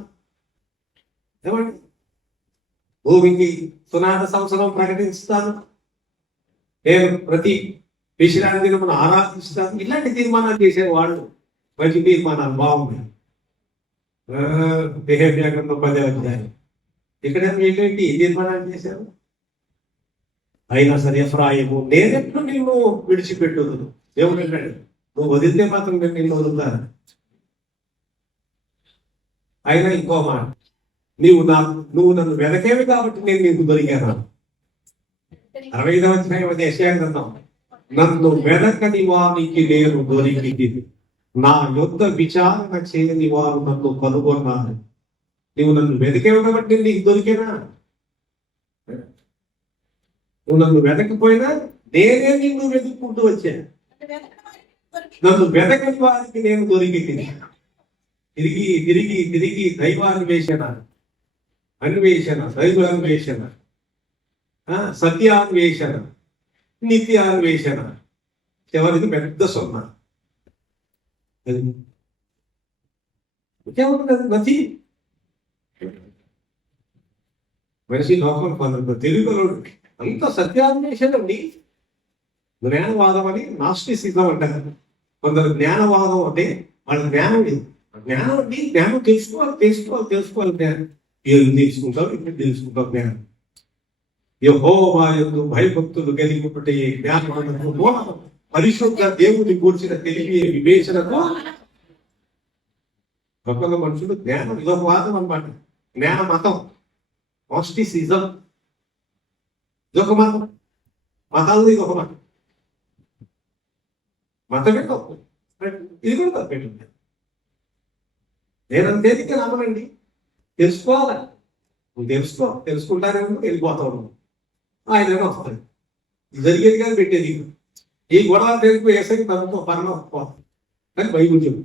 ఏమండి, భూమికి సునాద సంవత్సరం ప్రకటిస్తాను, నేను ప్రతి విషయాన్ని దినమును ఆరాధిస్తాను. ఇలాంటి తీర్మానాలు చేసేవాళ్ళు మంచి తీర్మానాలు బాగున్నాయి. నెహెమ్యా గ్రంథం 10వ అధ్యాయం ఇక్కడ ఏంటంటే ఈ తీర్మానాలు చేశారు. అయినా సరే ఎఫ్రాయిము, నేనెట్లు నిన్ను విడిచిపెట్టుదు. దేవుడు అన్నాడు, నువ్వు వదిలితే మాత్రం నేను నిన్ను వదులుతాను. అయినా ఇంకో మాట, నువ్వు నన్ను వెనకేవి కాబట్టి నేను నీకు దొరికాను. 65వ అధ్యాయం యెషయా గ్రంథం, నన్ను వెనకని వానికి నేను దొరికి, నా యొద్ద విచారణ చేయని వారు నన్ను కనుగొన్నారు. నువ్వు నన్ను వెనకేవి కాబట్టి నీకు దొరికేనా? నువ్వు నన్ను వెతకపోయినా నేనే నిన్ను వెతుక్కుంటూ వచ్చాను. నన్ను వెతకని వారికి నేను దొరికి తిరిగి తిరిగి తిరిగి దైవాన్వేషణ, దైవాన్వేషణ, సత్యాన్వేషణ, నిత్యాన్వేషణ, చివరికి పెద్ద సున్నా. నది మనిషి లోకం కొందరు తెలుగులో అంత సత్యాన్వేషణ అండి. జ్ఞానవాదం అని నాస్టిసిజం అంటారు. కొందరు జ్ఞానవాదం అంటే వాళ్ళ జ్ఞానం జ్ఞానం అండి, జ్ఞానం తెలుసుకోవాలి జ్ఞానం. ఏం తెలుసుకుంటావు, ఇప్పుడు తెలుసుకుంటావు జ్ఞానం. యెహోవా యందు భయభక్తులు కలిగి ఉంటే జ్ఞానమునకు, పరిశుద్ధ దేవుని కూర్చిన తెలివి వివేచనకు. గొప్ప మనుషులు జ్ఞానం ఇదొక వాదం అన్నమాట. జ్ఞాన మతం, నాస్టిసిజం ఇదొక మతం. మతాలు ఇదొక మతం. మతమే తప్పు, ఇది కూడా తప్పేంటి. నేనంత తేలిక నమ్మనండి. తెలుసుకోవాలి, నువ్వు తెలుసుకుంటానేమో వెళ్ళిపోతావు. ఆయన వస్తుంది, జరిగేది కానీ పెట్టేది. ఈ గొడవ తెలుగు వేసరికి తనతో పరమ కానీ బైబుల్ చెప్పు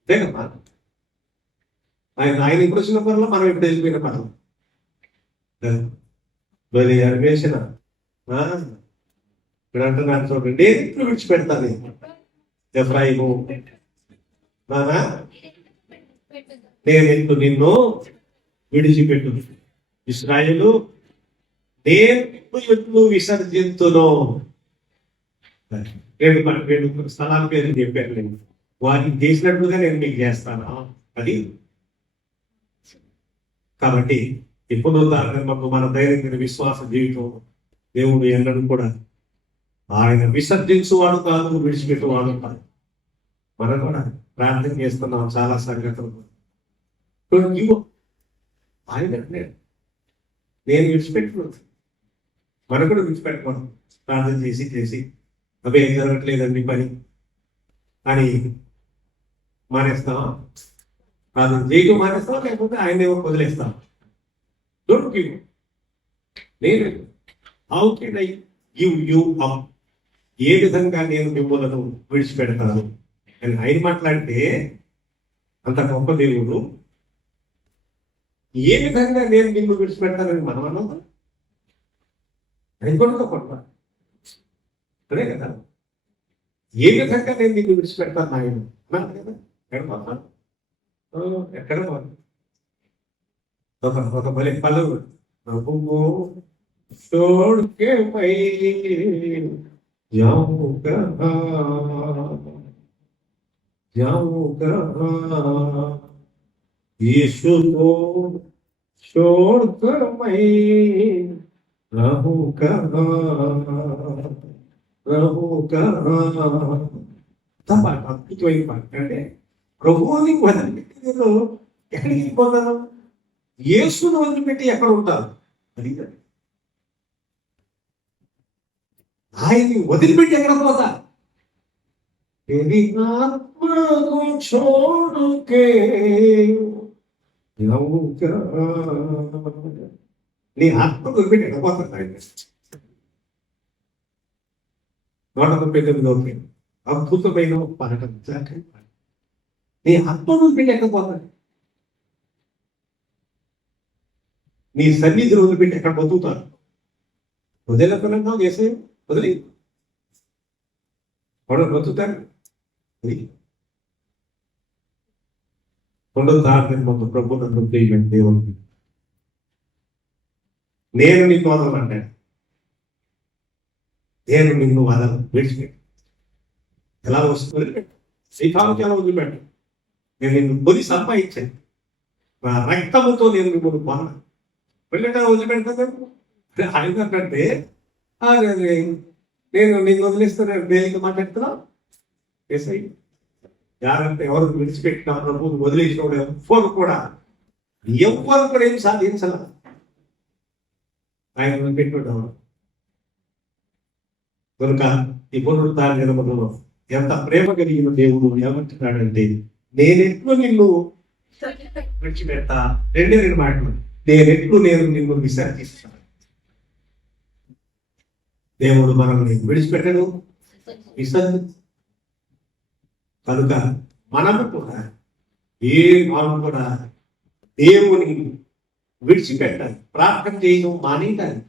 అంతే కదా. ఆయన ఇప్పుడు వచ్చిన పర్లో మనం ఇప్పుడు వెళ్ళిపోయిన పర్లం అన్వేషణ. ఇప్పుడు అంటున్నాను చూడండి, ఇప్పుడు విడిచిపెడతాను ఎఫ్రాయిము, నేను నిన్ను విడిచిపెట్టు. ఇశ్రాయేలు, నేను ఎట్లు విసర్జింతును. రెండు స్థలాల పేరు చెప్పాను నేను. వారికి చేసినట్లుగా నేను మీకు చేస్తాను. అది కాబట్టి ఇప్పుడు మన దైనందిన విశ్వాస జీవితం దేవుడు ఎన్నడూ కూడా ఆయన విసర్జించువాడు కాదు, విడిచిపెట్టువాడు కాదు. మనం కూడా ప్రార్థన చేస్తున్నాం చాలా సంగతులు. ఆయన నేను విడిచిపెట్టుకోవచ్చు, మనం కూడా విడిచిపెట్టుకోవడం. ప్రార్థన చేసి అవి ఏం జరగట్లేదండి పని అని మానేస్తావా? ప్రార్థన చేయటం మానేస్తావా, లేకపోతే ఆయన ఏమో వదిలేస్తావా? Don't give. నేను how can I give you up? ఏ విధంగా నేను మిమ్మల్ని విడిచిపెడతాను అని ఆయన మాట్లాడితే, అంత గొప్ప దేవుడు ఏ విధంగా నేను నిన్ను విడిచిపెడతానని మనం అన్నాం. ఆయన కూడా గొప్ప అదే కదా. ఏ విధంగా నేను నిన్ను విడిచిపెడతాను ఆయన అన్నాను కదా. ఎక్కడ ఒక భలే పలువు ప్రభువు छोड़के मैं जाऊंगा यीशु को छोड़कर मैं रहूंगा అద్భుతమైన పాట. అంటే ప్రభువుని వదిలిపెట్టి నేను ఎక్కడికి వెళ్ళిపోతాను? యేసును వదిలిపెట్టి ఎక్కడ ఉంటాను? అది ఆయన్ని వదిలిపెట్టి ఎక్కడ పోతా? तेरी आत्मा को छोड़ के जाऊं क्या? నీ ఆత్మ వదిలిపెట్టి ఎడపోతాడు ఆయన. 199 అద్భుతమైన పాట. నీ ఆత్మ వదిలిపెట్టి ఎక్కకపోతాడు. నీ సన్నిధి వదిలిపెట్టి ఎక్కడ బతుకుతాడు. వదిలేకున్నావు చేసే వదిలి వాడు బతుకుతాడు. రెండో తారీఖు ప్రభు నన్ను ప్రియమైన దేవుడు, నేను నిన్ను వదలమంటాను. నేను నిన్ను వదలను, విడిచిపెట్టు. ఎలా వస్తుంది? శ్రీకాంత్ ఎలా వదిలిపెట్టు. నేను నిన్ను కొని సంపాదించాను, నా రక్తముతో నేను మిమ్మల్ని కొన్నాను. వెళ్ళట వదిలిపెడతాను. ఆయన కంటే నేను నిన్ను వదిలేస్తాను. దేనికి మాట్లాడుతున్నా? ఎస్ఐ యారంటే ఎవరు విడిచిపెట్టిన ప్రభువుని వదిలేసినోడు ఎవ్వరు కూడా ఏం సాధించాల. ఆయన వదిలిపెట్టుకుంటాం కనుక ఈ పునరుద్ధానంలో ఎంత ప్రేమ కలిగిన దేవుడు ఏమంటున్నాడంటే, నేనెట్లు నిన్ను విడిచిపెడతా. రెండే రెండు మాటలు, నేను నిన్ను విసర్జిస్తాను. దేవుడు మనల్ని విడిచిపెట్టడు, విసర్జి. కనుక మనము కూడా మనం కూడా దేవుని విడిచిపెట్టాలి. ప్రార్థన చేయడం మానేయాలి,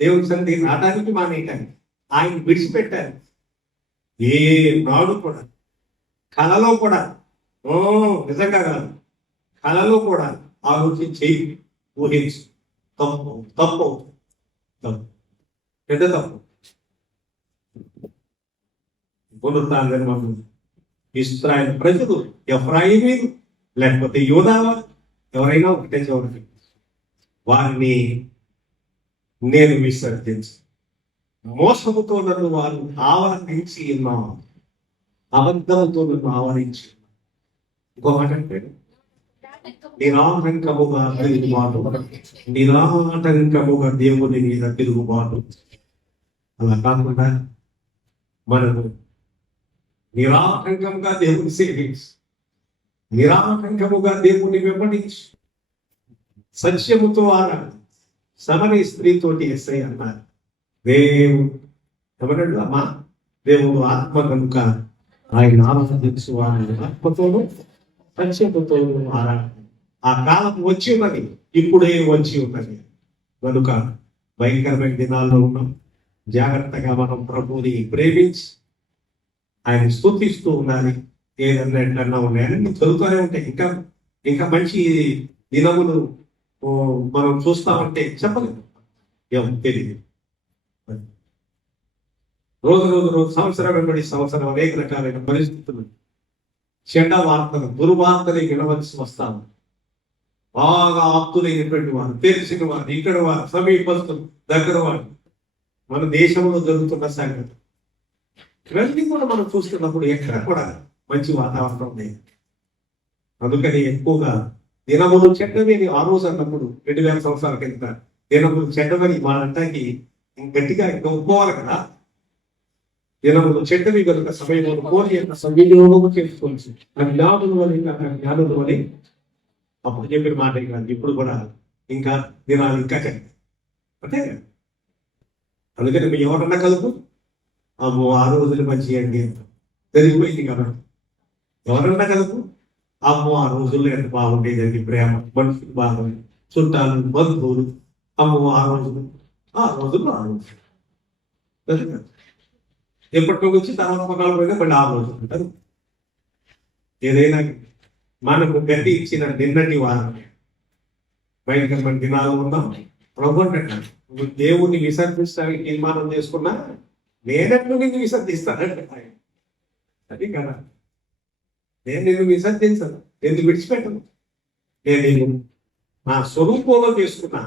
దేవుని సన్నిధి రావడానికి మానేయాలి, ఆయన విడిచిపెట్టాలి. ఏ నాడు కూడా కళలో కూడా నిజంగా కాదు, కళలో కూడా ఆలోచన చేయి, ఊహించు. తప్పు పెద్ద తప్పు. పునరుద్ధానం ఇశ్రాయేలు ప్రజలు, ఎఫ్రాయిమీలు లేకపోతే యోదావా ఎవరైనా ఒకటే చూడండి, వారిని నేను విసర్జించు. మోసముతో నన్ను వారు ఆవరించి ఉన్నాను, అబద్ధంతో నన్ను ఆవరించి. ఇంకో మాట అంటే నిరాటంకముగా తిరుగుబాటు, నిరాటంకముగా దేవుని మీద తిరుగుబాటు. అలా కాకుండా మనము నిరాటంకంగా దేవుని సేవించి, నిరాటంకముగా దేవుని వెంబడించి, సత్యముతో ఆరాధన. సమరీ స్త్రీతోటి ఎస్ఐ అన్నారు, దేవుడు అమ్మా, దేవుడు ఆత్మ కనుక ఆయన ఆరాధించు వారిని ఆత్మతోనూ సత్యముతోనూ ఆరాధన. ఆ కాలం వచ్చి ఉన్నది, ఇప్పుడే వచ్చి ఉన్నది. కనుక భయంకరమైన దినాల్లో ఉన్నాం. జాగ్రత్తగా మనం ప్రభువుని ప్రేమించి ఆయన స్తుతిస్తూ ఉండాలి. ఏదన్నా ఎట్లన్నా ఉన్నాయని చదువుతూనే ఉంటాయి. ఇంకా మంచి దినములు మనం చూస్తామంటే చెప్పలేదు, ఏమో తెలియదు. రోజు సంవత్సరం వెంబడి సంవత్సరం అనేక రకాలైన పరిస్థితులు, చెడ్డ వార్తలు, దుర్వార్తలు వినవలసి వస్తాము. బాగా ఆప్తులైనటువంటి వారు, తెలిసిన వారు, ఇక్కడ వారు, సమీపస్తులు, దగ్గర వారు, మన దేశంలో జరుగుతున్న సంగతి ఇవన్నీ కూడా మనం చూస్తున్నప్పుడు ఎక్కడ కూడా మంచి వాతావరణం లేదు. అందుకని ఎక్కువగా దినములు చెడ్డమని ఆ రోజు అన్నప్పుడు 2000 సంవత్సరాల కింద దినములు చెడ్డమని వాళ్ళంటాకి గట్టిగా ఒప్పుకోవాలి కదా. దినములు చెడ్డవి కనుక సమయంలో కోరి సవినియోగం చేసుకోవచ్చు. జ్ఞానుల వల్ల అప్పుడు చెప్పిన మాట కాదు, ఇప్పుడు కూడా ఇంకా దినాలు ఇంకా చెడ్డ అంటే. అందుకని మీ ఎవరన్నా కలుపు, అమ్మో ఆ రోజులు మంచి అండి జరిగిపోయింది కాబట్టి. ఎవరన్నా కలుపు, అమ్మో ఆ రోజుల్లో ఎంత బాగుండేదండి, ప్రేమ, మనుషులు బాగుంది, చుట్టాలు, బంధువులు, అమ్మో ఆ రోజులు ఎప్పటికో వచ్చి తర్వాత కొన్నాళ్ళు పోయినా మళ్ళీ ఆ రోజులు అంటారు. ఏదైనా మనకు గట్టి ఇచ్చిన నిన్నటి వారం భయంకరమైన దినాలు ఉన్నాం. ప్రభు అంటాడు, నువ్వు దేవుణ్ణి విసర్జించడానికి తీర్మానం చేసుకున్నా నేనెట్లు నిన్ను విసర్జిస్తానంటే అది కదా. నేను నిన్ను విసర్జించను, నేను విడిచిపెట్టను. నేను నా స్వరూపంలో చేసుకున్నా.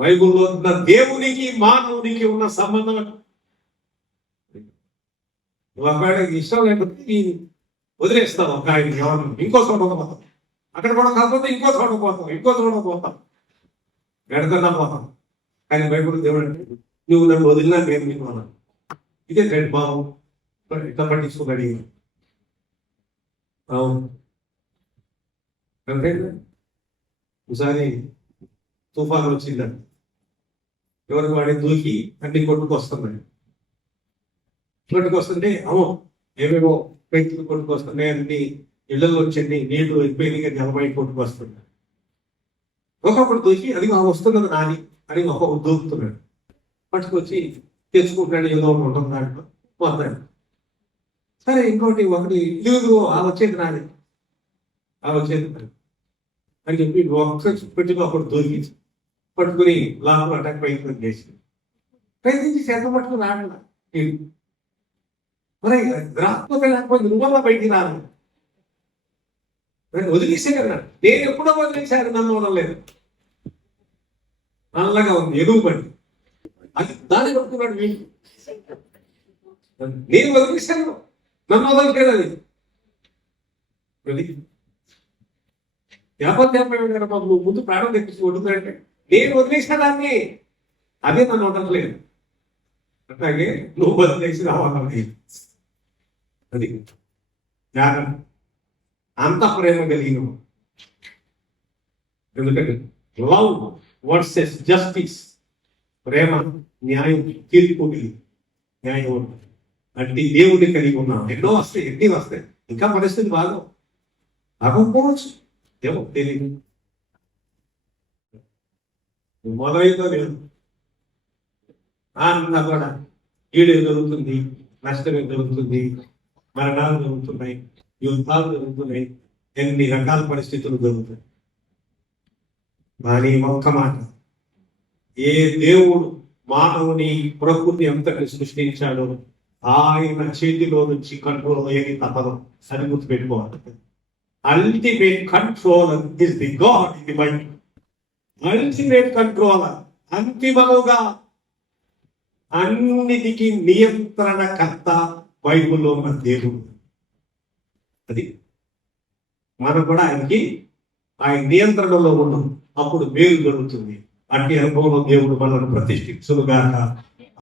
బైబుల్లో ఉన్న దేవునికి మానవునికి ఉన్న సంబంధం. నువ్వు అక్కడ ఇష్టం లేకపోతే వదిలేస్తావు. ఒక ఆయన ఎవరు ఇంకో చోట పోతాం, అక్కడ కూడా కాకపోతే ఇంకో చోట పోతాం, గడకన్నా పోతాం. కానీ బైబుల్ దేవుడు అంటే నువ్వు నన్ను వదిలినా నేను నీకు అన్నాను. ఇదే ట్రెండ్ బాబు. ఇట్లా పట్టించుకున్నాడు. అవును అంటే ఒకసారి తుఫాను వచ్చిందండి. ఎవరికి వాడి దూకి అన్ని కొట్టుకొస్తున్నాయి. కొట్టుకొస్తుంటే ఏమేమో పెంచులు కొట్టుకొస్తున్నాయి, అన్ని ఇళ్లలో వచ్చండి, నీళ్లు అయిపోయినాయి, జలమై కొట్టుకొస్తున్నాయి. ఒక్కొక్కటి దూకి అది వస్తున్నది నాని అని ఒక్కొక్కరు దూకుతున్నాడు. పట్టుకొచ్చి తెచ్చుకుంటాడు, ఏదో ఒకటి ఉంటుంది దాంట్లో పోతాడు. సరే ఇంకోటి ఒకటి ఇదిగో ఆ వచ్చేది నాని, ఆ వచ్చేది అని చెప్పి ఒకసారి పెట్టుకుని ఒకటి దూకి పట్టుకుని లాభం అటాక్ ప్రయత్నం చేసి ఎంత పట్టుకుని రాగల మరి రాకపోతే లేకపోతే నువ్వల్లా బయటికి రాను వదిలేసే కదా. నేను ఎప్పుడో వదిలేశాను, నన్ను వదలలేదు. నల్లగా ఉంది ఎరువు బండి, అది దాన్ని పట్టుకున్నాడు వీళ్ళు. నేను వదిలేశాను, నన్ను వదలలేదు. అది నువ్వు ముందు ప్రాణం తెప్పించి వదులుతాడంటే నేను వదిలేసిన దాన్ని, అదే నన్ను వదలలేదు. అట్లాగే నువ్వు వదిలేసి రావాలి. అది జ్ఞానం, అంత ప్రేమ కలిగిన. ఎందుకంటే లవ్ వర్సెస్ జస్టిస్, ప్రేమ న్యాయం, తీర్పు న్యాయం అంటే దేవుడిని కలిగి ఉన్నాం. ఎన్నో వస్తాయి, ఎన్ని వస్తాయి, ఇంకా పరిస్థితి బాగా అవ్వకపోవచ్చు, ఏమో తెలియదు. మొదలైతే లేదు అంతా కూడా కీడు జరుగుతుంది, నష్టమే జరుగుతుంది, మరణాలు జరుగుతున్నాయి, యుద్ధాలు జరుగుతున్నాయి, ఎన్ని రకాల పరిస్థితులు జరుగుతాయి. కానీ ఒక్క మాట, ఏ దేవుడు మానవుని ప్రకృతి అంతటి సృష్టించాడో ఆయన చేతిలో నుంచి కంట్రోల్ అయ్యేది తప్పదు. అది గుర్తు పెట్టుకోవాలి. Ultimate controller is the God in the Bible. Ultimate controller, అంతిమముగా అన్నిటికీ నియంత్రణకర్త బైబిల్లో ఉన్న దేవుడు. అది మనం కూడా ఆయన నియంత్రణలో ఉన్నాం, అప్పుడు మేలు జరుగుతుంది. అట్టి అనుభవంలో దేవుడు మనల్ని ప్రతిష్ఠించుగాక.